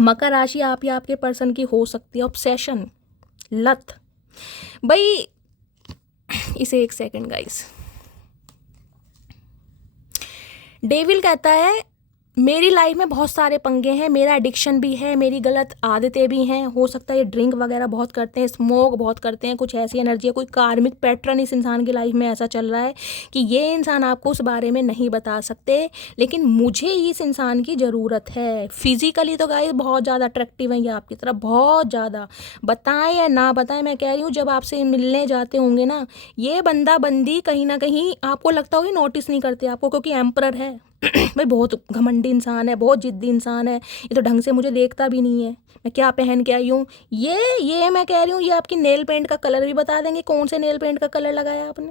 मकर राशि आप या आपके पर्सन की हो सकती है। ऑब्सेशन, लत, भाई इसे एक सेकंड गाइस। डेविल कहता है मेरी लाइफ में बहुत सारे पंगे हैं, मेरा एडिक्शन भी है, मेरी गलत आदतें भी हैं। हो सकता है ये ड्रिंक वगैरह बहुत करते हैं, स्मोक बहुत करते हैं, कुछ ऐसी एनर्जी है, कोई कार्मिक पैटर्न इस इंसान की लाइफ में ऐसा चल रहा है कि ये इंसान आपको उस बारे में नहीं बता सकते, लेकिन मुझे इस इंसान की ज़रूरत है। फिजिकली तो गाइस बहुत ज़्यादा अट्रैक्टिव है ये आपकी तरफ, बहुत ज़्यादा। बताएं या ना बताएं, मैं कह रही हूँ जब आपसे मिलने जाते होंगे ना, ये बंदा बंदी कहीं ना कहीं आपको लगता होगा नोटिस नहीं करते आपको, क्योंकि एम्परर है। भाई बहुत घमंडी इंसान है, बहुत जिद्दी इंसान है, ये तो ढंग से मुझे देखता भी नहीं है मैं क्या पहन के आई हूँ। ये मैं कह रही हूँ, ये आपकी नेल पेंट का कलर भी बता देंगे, कौन से नेल पेंट का कलर लगाया आपने,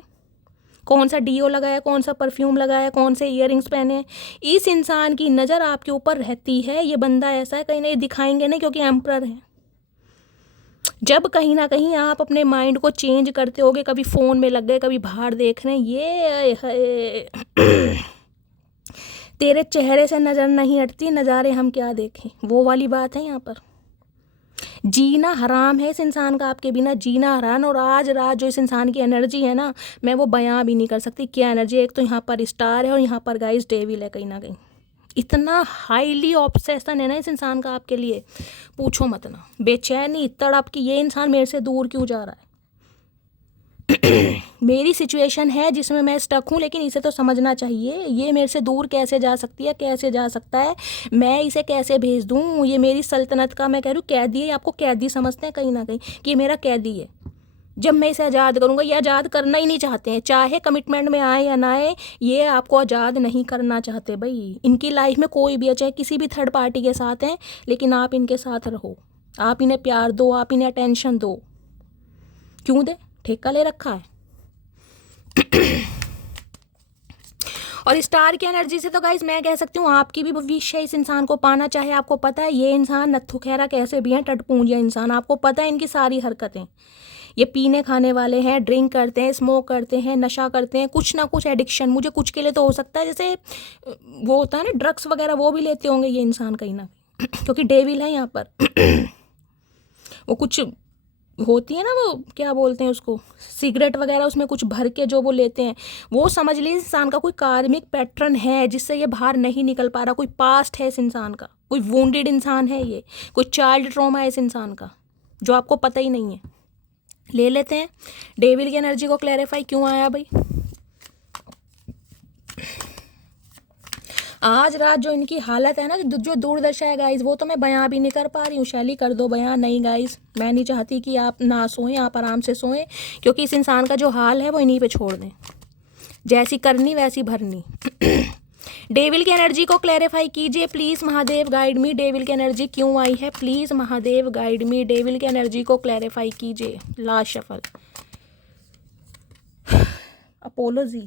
कौन सा डीओ लगाया, कौन सा परफ्यूम लगाया, कौन से ईयरिंग्स पहने, इस इंसान की नज़र आपके ऊपर रहती है। ये बंदा ऐसा है, कहीं ना दिखाएंगे नहीं क्योंकि एम्परर है। जब कहीं ना कहीं आप अपने माइंड को चेंज करते होगे, कभी फ़ोन में लग गए, कभी बाहर देख रहे हैं, ये तेरे चेहरे से नज़र नहीं हटती, नज़ारे हम क्या देखें, वो वाली बात है यहाँ पर। जीना हराम है इस इंसान का, आपके बिना जीना हराम। और आज रात जो इस इंसान की एनर्जी है ना, मैं वो बयां भी नहीं कर सकती क्या एनर्जी है। एक तो यहाँ पर स्टार है और यहाँ पर गाइस डेविल है। कहीं ना कहीं इतना हाईली ऑब्सेशन है ना इस इंसान का आपके लिए, पूछो मत ना। बेचैनी तड़प की ये इंसान मेरे से दूर क्यों जा रहा है। मेरी सिचुएशन है जिसमें मैं स्टक हूँ, लेकिन इसे तो समझना चाहिए। ये मेरे से दूर कैसे जा सकती है, कैसे जा सकता है, मैं इसे कैसे भेज दूँ। ये मेरी सल्तनत का, मैं कह रही हूँ, कैदी है। आपको कैदी समझते हैं कहीं ना कहीं कि ये मेरा कैदी है। जब मैं इसे आज़ाद करूँगा, ये आज़ाद करना ही नहीं चाहते हैं, चाहे कमिटमेंट में आए या ना आए, ये आपको आज़ाद नहीं करना चाहते भाई। इनकी लाइफ में कोई भी है, चाहे किसी भी थर्ड पार्टी के साथ हैं, लेकिन आप इनके साथ रहो, आप इन्हें प्यार दो, आप इन्हें अटेंशन दो। क्यों दे, ठेका ले रखा है। और स्टार की एनर्जी से तो गाइज मैं कह सकती हूँ आपकी भी विश है इस इंसान को पाना। चाहे आपको पता है ये इंसान नत्थु खेरा कैसे भी हैं, टटपूंजिया इंसान, आपको पता है इनकी सारी हरकतें। ये पीने खाने वाले हैं, ड्रिंक करते हैं, स्मोक करते हैं, नशा करते हैं, कुछ ना कुछ एडिक्शन। मुझे कुछ के लिए तो हो सकता है जैसे वो होता है ना ड्रग्स वगैरह, वो भी लेते होंगे ये इंसान कहीं ना कहीं, क्योंकि डेविल है यहाँ पर। वो कुछ होती है ना, वो क्या बोलते हैं उसको, सिगरेट वगैरह, उसमें कुछ भर के जो वो लेते हैं, वो समझ लीजिए इंसान का कोई कार्मिक पैटर्न है जिससे ये बाहर नहीं निकल पा रहा। कोई पास्ट है इस इंसान का, कोई वुंडेड इंसान है ये, कोई चाइल्ड ट्रॉमा है इस इंसान का जो आपको पता ही नहीं है। ले लेते हैं डेविल की एनर्जी को क्लैरिफाई क्यों आया भाई। आज रात जो इनकी हालत है ना, जो दुर्दशा है गाइज, वो तो मैं बयां भी नहीं कर पा रही हूँ। शैली कर दो बयां। नहीं गाइज, मैं नहीं चाहती कि आप ना सोएं, आप आराम से सोएं, क्योंकि इस इंसान का जो हाल है वो इन्हीं पे छोड़ दें, जैसी करनी वैसी भरनी। डेविल की एनर्जी को क्लैरिफाई कीजिए please Mahadev, guide me. Devil की एनर्जी क्यों आई है, please Mahadev guide me. Devil की एनर्जी को क्लैरिफाई कीजिए। Last shuffle. अपोलोजी,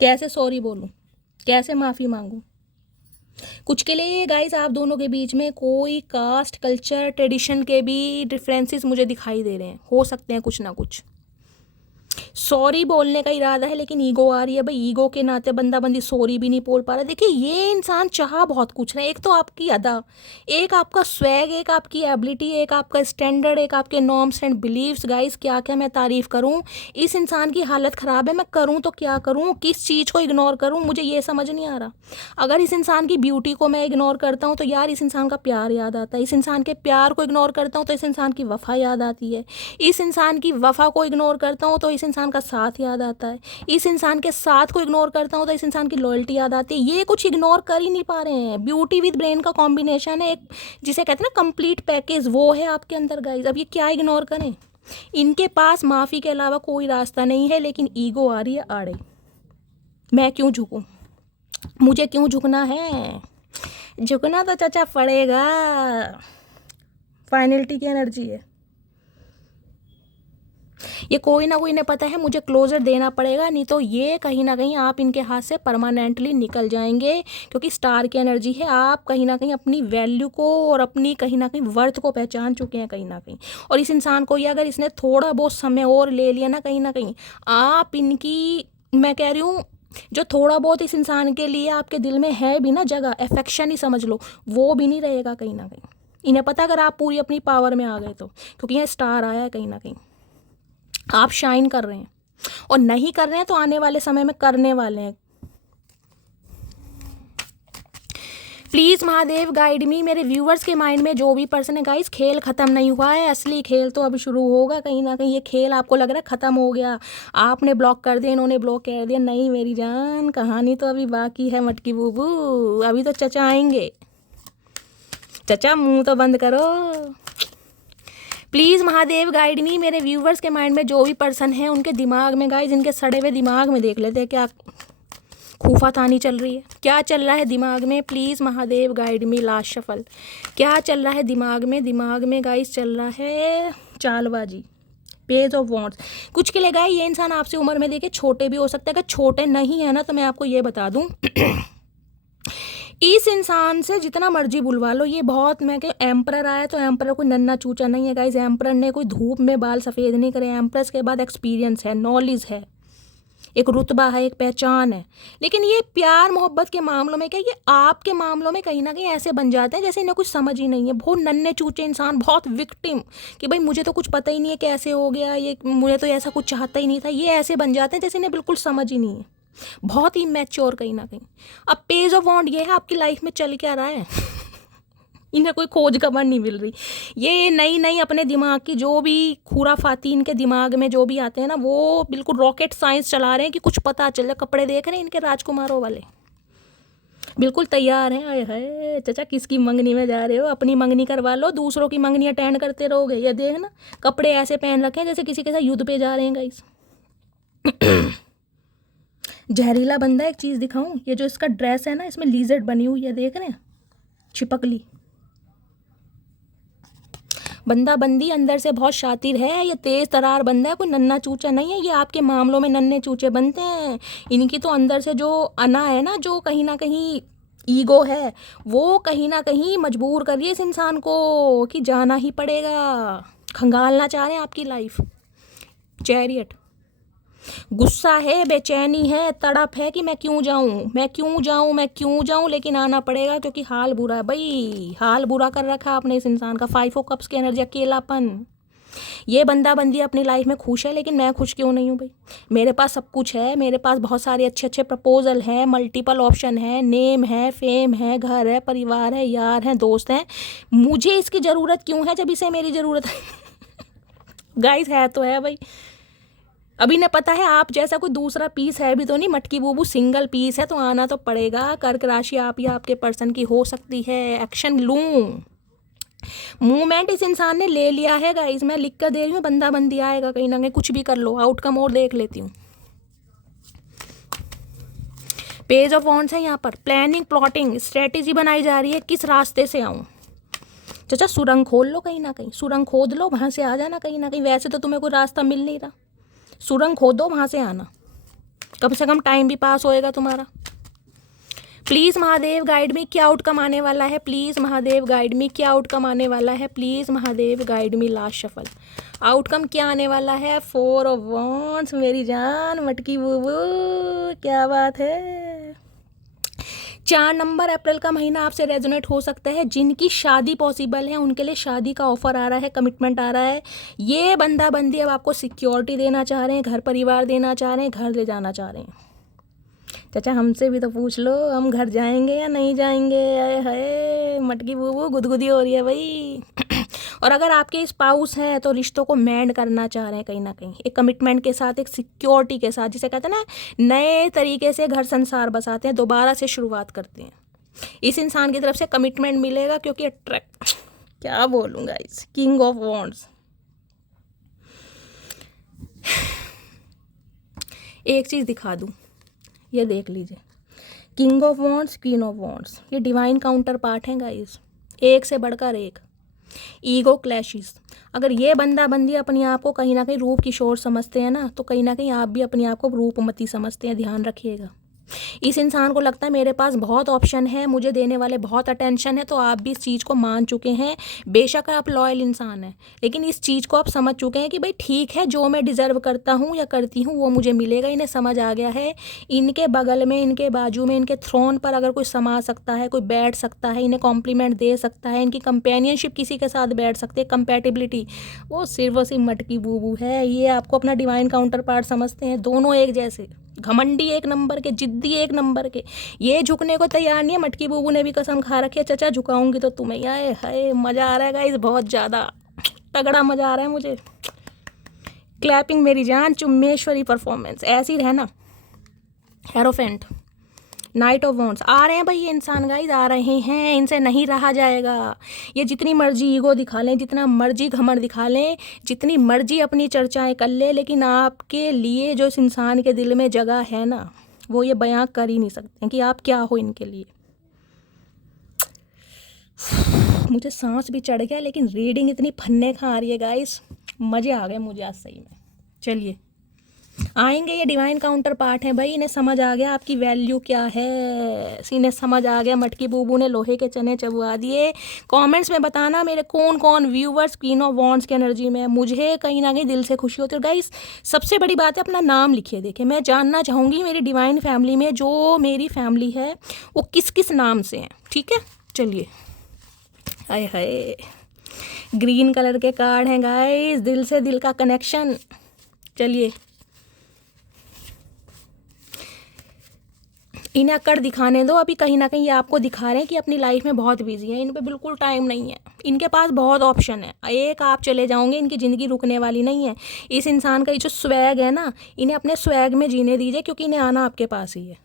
कैसे सॉरी बोलूं, कैसे माफ़ी मांगूं। कुछ के लिए गाइस आप दोनों के बीच में कोई कास्ट, कल्चर, ट्रेडिशन के भी डिफरेंसेस मुझे दिखाई दे रहे हैं, हो सकते हैं कुछ ना कुछ। सॉरी बोलने का इरादा है लेकिन ईगो आ रही है भाई। ईगो के नाते बंदा बंदी सॉरी भी नहीं बोल पा रहा। देखिए ये इंसान चाह बहुत कुछ है। एक तो आपकी अदा, एक आपका स्वैग, एक आपकी एबिलिटी, एक आपका स्टैंडर्ड, एक आपके नॉर्म्स एंड बिलीव्स। गाइस क्या क्या मैं तारीफ करूं। इस इंसान की हालत ख़राब है, मैं करूं तो क्या करूं, किस चीज़ को इग्नोर करूं, मुझे ये समझ नहीं आ रहा। अगर इस इंसान की ब्यूटी को मैं इग्नोर करता हूँ तो यार इस इंसान का प्यार याद आता है। इस इंसान के प्यार को इग्नोर करता हूँ तो इस इंसान की वफ़ा याद आती है। इस इंसान की वफ़ा को इग्नोर करता हूँ तो इस इंसान का साथ याद आता है। इस इंसान के साथ को इग्नोर करता हूँ तो इस इंसान की लॉयल्टी याद आती है। ये कुछ इग्नोर कर ही नहीं पा रहे हैं। ब्यूटी विद ब्रेन का कॉम्बिनेशन है, एक जिसे कहते हैं ना कंप्लीट पैकेज, वो है आपके अंदर गाइज। अब ये क्या इग्नोर करें। इनके पास माफ़ी के अलावा कोई रास्ता नहीं है, लेकिन ईगो आ रही है आड़े। मैं क्यों झुकूं, मुझे क्यों झुकना है, झुकना तो चाचा पड़ेगा। फाइनलिटी की एनर्जी है ये। कोई ना कोई इन्हें पता है मुझे क्लोजर देना पड़ेगा, नहीं तो ये कहीं ना कहीं आप इनके हाथ से परमानेंटली निकल जाएंगे। क्योंकि स्टार की एनर्जी है, आप कहीं ना कहीं अपनी वैल्यू को और अपनी कहीं ना कहीं वर्थ को पहचान चुके हैं कहीं ना कहीं। और इस इंसान को ये अगर इसने थोड़ा बहुत समय और ले लिया ना कहीं आप इनकी, मैं कह रही हूँ, जो थोड़ा बहुत इस इंसान के लिए आपके दिल में है भी ना जगह, अफेक्शन ही समझ लो, वो भी नहीं रहेगा कहीं ना कहीं। इन्हें पता अगर आप पूरी अपनी पावर में आ गए तो, क्योंकि ये स्टार आया है कहीं ना कहीं। आप शाइन कर रहे हैं और नहीं कर रहे हैं तो आने वाले समय में करने वाले हैं। प्लीज़ महादेव गाइड मी। मेरे व्यूवर्स के माइंड में जो भी पर्सन है गाइस, खेल ख़त्म नहीं हुआ है, असली खेल तो अभी शुरू होगा कहीं ना कहीं। ये खेल आपको लग रहा है ख़त्म हो गया, आपने ब्लॉक कर दिया, इन्होंने ब्लॉक कर दिया। नहीं मेरी जान, कहानी तो अभी बाकी है मटकी बूबू। अभी तो चचा आएंगे। चचा मुंह तो बंद करो। प्लीज़ महादेव गाइड मी। मेरे व्यूवर्स के माइंड में जो भी पर्सन है उनके दिमाग में गाइज, इनके सड़े हुए दिमाग में देख लेते हैं क्या खूफातानी चल रही है, क्या चल रहा है दिमाग में। Please Mahadev guide me. Last shuffle. क्या चल रहा है दिमाग में, दिमाग में गाइज चल रहा है चालबाजी, पेज ऑफ वॉन्ड्स, कुछ के लिए गाइस ये इंसान आपसे उम्र में देखिए छोटे भी हो सकते हैं। अगर छोटे नहीं है ना तो मैं आपको ये बता दूं इस इंसान से जितना मर्जी बुलवा लो, ये बहुत, मैं क्या, एम्परर आया तो एम्परर कोई नन्ना चूचा नहीं है गाइस। एम्परर ने कोई धूप में बाल सफ़ेद नहीं करे। एम्प्रेस के बाद एक्सपीरियंस है, नॉलेज है, एक रुतबा है, एक पहचान है। लेकिन ये प्यार मोहब्बत के मामलों में क्या, ये आपके मामलों में कहीं ना कहीं ऐसे बन जाते हैं जैसे इन्हें कुछ समझ ही नहीं है। बहुत नन्हे चूचे इंसान, बहुत विक्टिम कि भाई मुझे तो कुछ पता ही नहीं है कैसे हो गया ये, मुझे तो ऐसा कुछ चाहता ही नहीं था। ये ऐसे बन जाते हैं जैसे इन्हें बिल्कुल समझ ही नहीं है, बहुत ही मैच्योर कहीं ना कहीं। अब पेज ऑफ वॉन्ड ये है आपकी लाइफ में चल क्या रहा है इन्हें कोई खोज खबर नहीं मिल रही। ये नई नई अपने दिमाग की जो भी खुराफाती इनके दिमाग में जो भी आते हैं ना, वो बिल्कुल रॉकेट साइंस चला रहे हैं कि कुछ पता चल जाए। कपड़े देख रहे हैं इनके राजकुमारों वाले, बिल्कुल तैयार हैं। अरे है चाचा, किसकी मंगनी में जा रहे हो? अपनी मंगनी करवा लो, दूसरों की मंगनी अटेंड करते रहोगे। ये देख ना, कपड़े ऐसे पहन रखे हैं जैसे किसी के साथ युद्ध पे जा रहे हैं गाइस। जहरीला बंदा, एक चीज़ दिखाऊं, ये जो इसका ड्रेस है ना, इसमें लीजर्ड बनी हुई है, देख रहे हैं, छिपकली। बंदा बंदी अंदर से बहुत शातिर है, ये तेज तरार बंदा है, कोई नन्ना चूचा नहीं है। ये आपके मामलों में नन्हे चूचे बनते हैं। इनकी तो अंदर से जो अना है ना, जो कहीं ना कहीं ईगो है, वो कहीं ना कहीं मजबूर कर रही है इस इंसान को कि जाना ही पड़ेगा। खंगालना चाह रहे हैं आपकी लाइफ। चैरियट, गुस्सा है, बेचैनी है, तड़प है कि मैं क्यों जाऊं, मैं क्यों जाऊं, मैं क्यों जाऊं, लेकिन आना पड़ेगा क्योंकि हाल बुरा है भाई। हाल बुरा कर रखा आपने इस इंसान का। 5 ऑफ कप्स की एनर्जी, अकेलापन। ये बंदा बंदी अपनी लाइफ में खुश है, लेकिन मैं खुश क्यों नहीं हूँ भाई? मेरे पास सब कुछ है, मेरे पास बहुत सारे अच्छे अच्छे प्रपोजल हैं, मल्टीपल ऑप्शन है, नेम है, फेम है, घर है, परिवार है, यार है, दोस्त हैं। मुझे इसकी ज़रूरत क्यों है जब इसे मेरी ज़रूरत है? गाइस है तो है भाई। अभी ने पता है आप जैसा कोई दूसरा पीस है भी तो नहीं, मटकी बूबू सिंगल पीस है, तो आना तो पड़ेगा। कर्क राशि आप या आपके पर्सन की हो सकती है। एक्शन लूं, मूवमेंट इस इंसान ने ले लिया है गाइस। मैं लिख कर दे रही हूँ, बंदा बंदी आएगा कहीं ना कहीं, कुछ भी कर लो। आउटकम और देख लेती हूँ। पेज ऑफ वॉन्ड्स है यहाँ पर। प्लानिंग, प्लॉटिंग, स्ट्रेटेजी बनाई जा रही है, किस रास्ते से आऊँ। चाचा सुरंग खोल लो कहीं ना कहीं, सुरंग खोद लो, वहाँ से आ जाना कहीं ना कहीं। वैसे तो तुम्हें कोई रास्ता मिल नहीं रहा, सुरंग खोदो, वहाँ से आना, कम से कम टाइम भी पास होएगा तुम्हारा। प्लीज़ महादेव गाइड मी, क्या आउटकम आने वाला है? प्लीज़ महादेव गाइड मी, क्या आउटकम आने वाला है? Please Mahadev guide me. Last shuffle, outcome क्या आने वाला है? 4 ऑफ वॉन्ड्स, मेरी जान मटकी बूबू, क्या बात है। 4 नंबर, अप्रैल का महीना आपसे रेजोनेट हो सकता है। जिनकी शादी पॉसिबल है उनके लिए शादी का ऑफर आ रहा है, कमिटमेंट आ रहा है। ये बंदा बंदी अब आपको सिक्योरिटी देना चाह रहे हैं, घर परिवार देना चाह रहे हैं, घर ले जाना चाह रहे हैं। चाचा हमसे भी तो पूछ लो, हम घर जाएंगे या नहीं जाएंगे? आए हाय मटकी बूबू, गुदगुदी हो रही है भाई। और अगर आपके स्पाउस हैं तो रिश्तों को मैंड करना चाह रहे हैं कहीं ना कहीं, एक कमिटमेंट के साथ, एक सिक्योरिटी के साथ, जिसे कहते हैं ना नए तरीके से घर संसार बसाते हैं, दोबारा से शुरुआत करते हैं। इस इंसान की तरफ से कमिटमेंट मिलेगा क्योंकि अट्रैक्ट, क्या बोलूँगा, इस किंग ऑफ वॉन्ड्स। एक चीज़ दिखा दूँ, ये देख लीजिए, king of wands, queen of wands, ये डिवाइन काउंटर पार्ट हैं गाइस, एक से बढ़कर एक। ईगो क्लैशेस, अगर ये बंदा बंदी अपने आप को कहीं ना कहीं रूप किशोर समझते हैं ना, तो कहीं ना कहीं आप भी अपने आप को रूपमती समझते हैं, ध्यान रखिएगा। इस इंसान को लगता है मेरे पास बहुत ऑप्शन है, मुझे देने वाले बहुत अटेंशन है, तो आप भी इस चीज़ को मान चुके हैं। बेशक आप लॉयल इंसान हैं, लेकिन इस चीज़ को आप समझ चुके हैं कि भाई ठीक है, जो मैं डिज़र्व करता हूँ या करती हूँ वो मुझे मिलेगा। इन्हें समझ आ गया है, इनके बगल में, इनके बाजू में, इनके थ्रोन पर अगर कोई समा सकता है, कोई बैठ सकता है, इन्हें कॉम्प्लीमेंट दे सकता है, इनकी कंपेनियनशिप किसी के साथ बैठ सकते हैं, कंपेटिबिलिटी, वो सिर्फ और सिर्फ मटकी बूबू है। ये आपको अपना डिवाइन काउंटर पार्ट समझते हैं, दोनों एक जैसे, घमंडी एक नंबर के, जिद्दी एक नंबर के। ये झुकने को तैयार नहीं है। मटकी बूबू ने भी कसम खा रखी है, चचा झुकाऊंगी तो तुम्हें। आए हाय मज़ा आ रहा है गाइस, बहुत ज़्यादा तगड़ा मज़ा आ रहा है मुझे। क्लैपिंग मेरी जान, चुम्मेश्वरी परफॉर्मेंस, ऐसी रहना। हेरोफेंट, नाइट ऑफ वॉन्ड्स, आ रहे हैं भाई ये इंसान गाइस, आ रहे हैं, इनसे नहीं रहा जाएगा। ये जितनी मर्जी ईगो दिखा लें, जितना मर्जी घमंड दिखा लें, जितनी मर्जी अपनी चर्चाएं कर ले, लेकिन आपके लिए जो इस इंसान के दिल में जगह है ना, वो ये बयां कर ही नहीं सकते कि आप क्या हो इनके लिए। मुझे सांस भी चढ़ गया, लेकिन रीडिंग इतनी फन्ने खा रही है गाइस, मज़े आ गए मुझे आज सही में। चलिए आएंगे, ये डिवाइन काउंटर पार्ट है भाई, इन्हें समझ आ गया आपकी वैल्यू क्या है, इन्हें समझ आ गया, मटकी बूबू ने लोहे के चने चबवा दिए। कमेंट्स में बताना मेरे कौन कौन व्यूवर्स क्वीन ऑफ वॉन्ड्स की एनर्जी में है, मुझे कहीं ना कहीं दिल से खुशी होती है। और गाइस सबसे बड़ी बात है अपना नाम लिखिए, देखिए मैं जानना चाहूँगी मेरी डिवाइन फैमिली में जो मेरी फैमिली है वो किस किस नाम से हैं, ठीक है। चलिए, हाय हाय, ग्रीन कलर के कार्ड हैं गाइस, दिल से दिल का कनेक्शन। चलिए इन्हें अकड़ दिखाने दो, अभी कहीं ना कहीं ये आपको दिखा रहे हैं कि अपनी लाइफ में बहुत बिजी हैं, इन पे बिल्कुल टाइम नहीं है, इनके पास बहुत ऑप्शन है, एक आप चले जाओगे, इनकी ज़िंदगी रुकने वाली नहीं है। इस इंसान का ये जो स्वैग है ना, इन्हें अपने स्वैग में जीने दीजिए, क्योंकि इन्हें आना आपके पास ही है।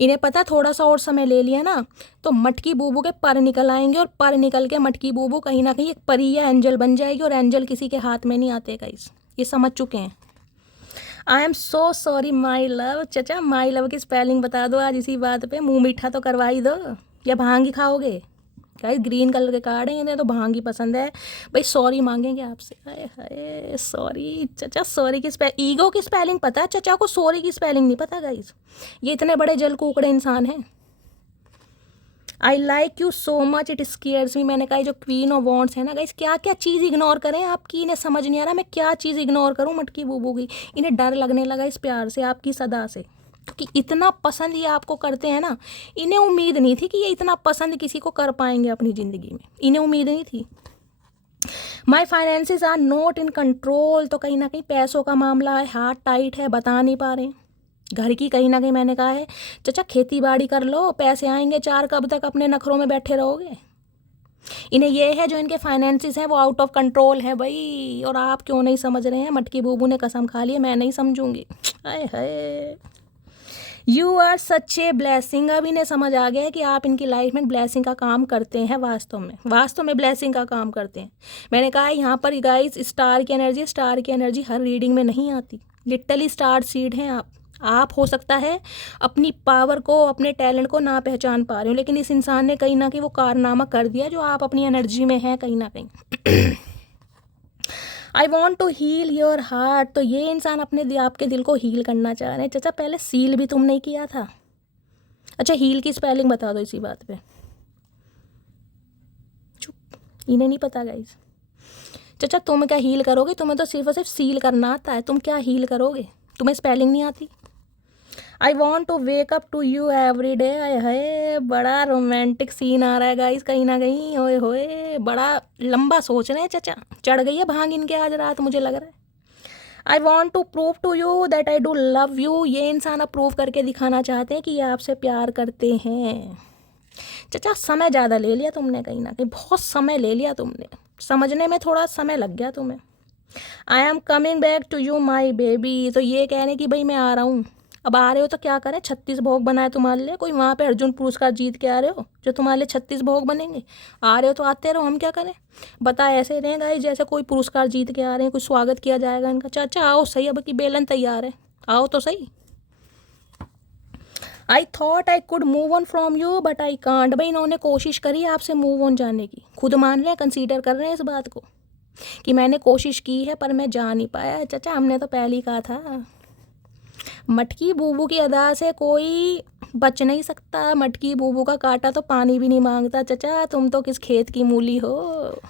इन्हें पता थोड़ा सा और समय ले लिया ना तो मटकी बूबू के पर निकल आएंगे, और पर निकल के मटकी बूबू कहीं ना कहीं एक परी या एंजल बन जाएगी, और एंजल किसी के हाथ में नहीं आते गाइस, ये समझ चुके हैं। I am so sorry my love. चचा माई लव की स्पेलिंग बता दो आज इसी बात पे, मुंह मीठा तो करवा ही दो, या भांग ही खाओगे गाइस। ग्रीन कलर के कार्ड हैं, इन्हें तो भांग ही पसंद है भाई। सॉरी मांगेंगे आपसे, हाय हाय सॉरी चचा। सॉरी की ईगो की स्पेलिंग पता है चचा को, सॉरी की स्पेलिंग नहीं पता गाइस, ये इतने बड़े जल कुकड़े इंसान हैं। I like you so much it scares me. मैंने कहा जो क्वीन ऑफ वॉन्ड्स है ना गाइस, क्या क्या चीज़ इग्नोर करें आपकी, इन्हें समझ नहीं आ रहा मैं क्या चीज़ इग्नोर करूं मटकी बूबू की। इन्हें डर लगने लगा इस प्यार से, आपकी सदा से, क्योंकि इतना पसंद ये आपको करते हैं ना। इन्हें उम्मीद नहीं थी कि ये इतना पसंद किसी को कर पाएंगे अपनी ज़िंदगी में, इन्हें उम्मीद नहीं थी। My finances are not in control, तो कहीं ना कहीं पैसों का मामला है, हाथ टाइट है, बता नहीं पा रहे। घर की कहीं ना कहीं मैंने कहा है चचा खेती बाड़ी कर लो, पैसे आएंगे चार, कब तक अपने नखरों में बैठे रहोगे। इन्हें ये है जो इनके फाइनेंसिस हैं वो आउट ऑफ कंट्रोल है भाई, और आप क्यों नहीं समझ रहे हैं। मटकी बूबू ने कसम खा ली है मैं नहीं समझूंगी। हाय हाय, you are such a blessing. अब इन्हें समझ आ गया है कि आप इनकी लाइफ में ब्लेसिंग का काम करते हैं, वास्तव में ब्लेसिंग का काम करते हैं। मैंने कहा यहाँ पर गाइस स्टार की एनर्जी हर रीडिंग में नहीं आती, लिटरली स्टार सीड हैं आप हो सकता है अपनी पावर को, अपने टैलेंट को ना पहचान पा रहे हो, लेकिन इस इंसान ने कहीं ना कहीं वो कारनामा कर दिया जो आप अपनी एनर्जी में हैं कहीं ना कहीं। I want to heal your heart, तो ये इंसान अपने आपके दिल को हील करना चाह रहे हैं। चाचा पहले सील भी तुमने किया था। अच्छा हील की स्पेलिंग बता दो इसी बात पे। चुप, इन्हें नहीं पता गाइस। चाचा तुम क्या हील करोगे, तुम्हें तो सिर्फ और सिर्फ सील करना आता है, तुम क्या हील करोगे, तुम्हें स्पेलिंग नहीं आती। I want to wake up to you every day. आए हाय, बड़ा रोमांटिक सीन आ रहा है गाइस कहीं ना कहीं। होए होए, बड़ा लंबा सोच रहे हैं चचा, चढ़ गई है भांग इनके आज रात मुझे लग रहा है। I want to prove to you that I do love you. ये इंसान अब प्रूव करके दिखाना चाहते हैं कि ये आपसे प्यार करते हैं। चचा समय ज़्यादा ले लिया तुमने, कहीं ना कहीं बहुत समय ले लिया तुमने, समझने में थोड़ा समय लग गया तुम्हें। I am coming back to you my baby, तो ये कह रहे हैं कि भाई मैं आ रहा हूँ। अब आ रहे हो तो क्या करें, 36 भोग बनाए तुम्हारे लिए, कोई वहाँ पे अर्जुन पुरस्कार जीत के आ रहे हो जो तुम्हारे लिए 36 भोग बनेंगे। आ रहे हो तो आते रहो, हम क्या करें। बता ऐसे रहें गाइस जैसे कोई पुरस्कार जीत के आ रहे हैं, कुछ स्वागत किया जाएगा इनका। चाचा आओ सही, अब की बेलन तैयार है, आओ तो सही। I thought I could move on from you but I can't. भाई इन्होंने कोशिश करी आपसे मूव ऑन जाने की, खुद मान रहे हैं, कंसीडर कर रहे हैं इस बात को कि मैंने कोशिश की है पर मैं जा नहीं पाया। चाचा हमने तो पहले ही कहा था मटकी बूबू की अदा से कोई बच नहीं सकता, मटकी बूबू का काटा तो पानी भी नहीं मांगता। चचा तुम तो किस खेत की मूली हो।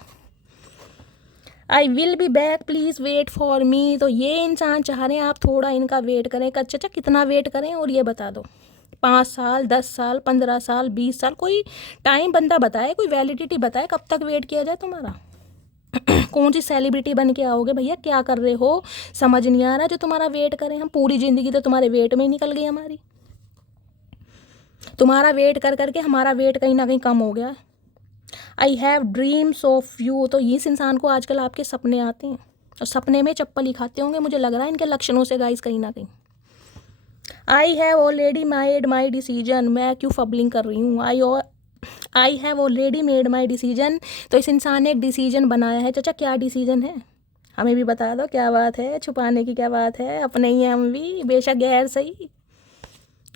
I will be back please wait for me, तो ये इंसान चाह रहे हैं आप थोड़ा इनका वेट करें। चचा कितना वेट करें और ये बता दो, 5 साल, 10 साल, 15 साल, 20 साल, कोई टाइम बंदा बताए, कोई वैलिडिटी बताए कब तक वेट किया जाए तुम्हारा। कौन सी सेलिब्रिटी बन के आओगे भैया, क्या कर रहे हो, समझ नहीं आ रहा जो तुम्हारा वेट करें हम। पूरी ज़िंदगी तो तुम्हारे वेट में ही निकल गई हमारी, तुम्हारा वेट कर करके हमारा वेट कहीं ना कहीं कम हो गया। I have dreams of you, तो इस इंसान को आजकल आपके सपने आते हैं और सपने में चप्पल ही खाते होंगे मुझे लग रहा है इनके लक्षणों से गाइस कहीं ना कहीं। I have already made my decision, मैं क्यों फबलिंग कर रही हूँ। I have already made my decision, तो इस इंसान ने एक डिसीजन बनाया है। चाचा क्या डिसीजन है, हमें भी बता दो, क्या बात है, छुपाने की क्या बात है, अपने ही हैं हम भी, बेशक गैर सही।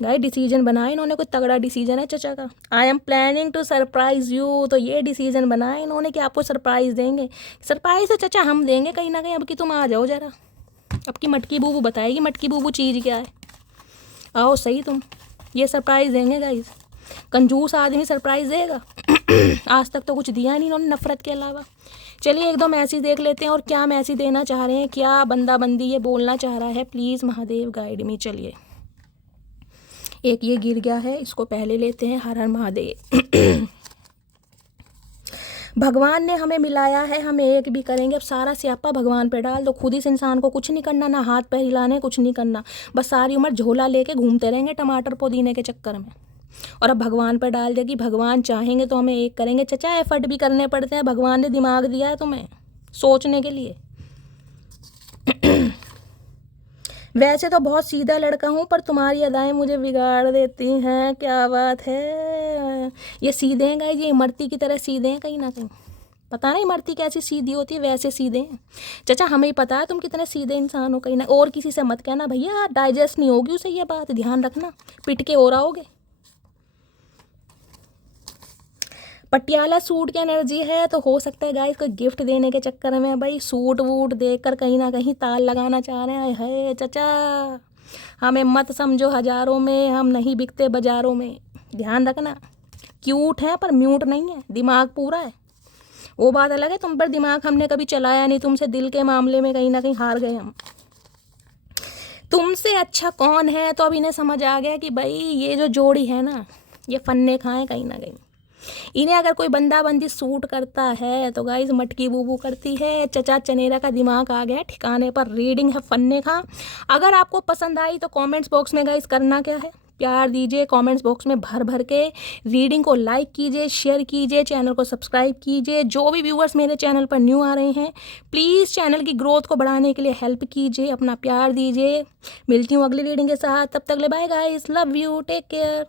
गाइस डिसीजन बनाया इन्होंने, कोई तगड़ा डिसीजन है चचा का। I am planning to surprise you, तो ये डिसीजन बनाया इन्होंने कि आपको सरप्राइज देंगे। सरप्राइज तो चचा हम देंगे कहीं ना कहीं, अब कि तुम आ जाओ जरा, अब की मटकी बूबू बताएगी मटकी बूबू चीज़ क्या है। आओ सही तुम, ये सरप्राइज देंगे गाइस। कंजूस आदमी सरप्राइज देगा आज तक तो कुछ दिया नहीं इन्होंने नफरत के अलावा। चलिए एक दो मैसेज देख लेते हैं और क्या मैसेज देना चाह रहे हैं, क्या बंदा बंदी ये बोलना चाह रहा है। प्लीज़ महादेव गाइड मी। चलिए एक ये गिर गया है, इसको पहले लेते हैं। हर हर महादेव। भगवान ने हमें मिलाया है, हम एक भी करेंगे। अब सारा स्यापा भगवान पे डाल दो, खुद इस इंसान को कुछ नहीं करना, ना हाथ पैर हिलाने, कुछ नहीं करना, बस सारी उम्र झोला लेके घूमते रहेंगे टमाटर पुदीने के चक्कर में। और अब भगवान पर डाल दिया कि भगवान चाहेंगे तो हमें एक करेंगे। चचा एफर्ट भी करने पड़ते हैं, भगवान ने दिमाग दिया है तुम्हें सोचने के लिए। वैसे तो बहुत सीधा लड़का हूँ, पर तुम्हारी अदाएं मुझे बिगाड़ देती हैं। क्या बात है, ये सीधे हैं गाइस, ये इमरती की तरह सीधे हैं कहीं ना कहीं। पता नहीं इमरती कैसी सीधी होती है, वैसे सीधे हैं चचा, हमें ही पता है तुम कितने सीधे इंसान हो कहीं ना। और किसी से मत कहना भैया, डाइजेस्ट नहीं होगी उसे ये बात, ध्यान रखना, पिट के हो रहा होगे। पटियाला सूट की एनर्जी है, तो हो सकता है गाइस कोई गिफ्ट देने के चक्कर में भाई सूट वूट देकर कहीं ना कहीं ताल लगाना चाह रहे हैं। है चचा, हमें मत समझो हजारों में, हम नहीं बिकते बाजारों में, ध्यान रखना। क्यूट है पर म्यूट नहीं है, दिमाग पूरा है। वो बात अलग है, तुम पर दिमाग हमने कभी चलाया नहीं, तुमसे दिल के मामले में कहीं ना कहीं हार गए हम। तुमसे अच्छा कौन है, तो अब इन्हें समझ आ गया कि भाई ये जो जोड़ी है ना, ये फन्ने खाएं कहीं ना कहीं। इन्हें अगर कोई बंदा बंदी सूट करता है तो गाइस मटकी बूबू करती है। चचा चनेरा का दिमाग आ गया ठिकाने पर, रीडिंग है फन्ने खा। अगर आपको पसंद आई तो कमेंट्स बॉक्स में गाइस करना क्या है, प्यार दीजिए कमेंट्स बॉक्स में भर भर के। रीडिंग को लाइक कीजिए, शेयर कीजिए, चैनल को सब्सक्राइब कीजिए। जो भी व्यूअर्स मेरे चैनल पर न्यू आ रहे हैं, प्लीज़ चैनल की ग्रोथ को बढ़ाने के लिए हेल्प कीजिए, अपना प्यार दीजिए। मिलती हूँ अगली रीडिंग के साथ, तब तक ले bye guys, love you, take care.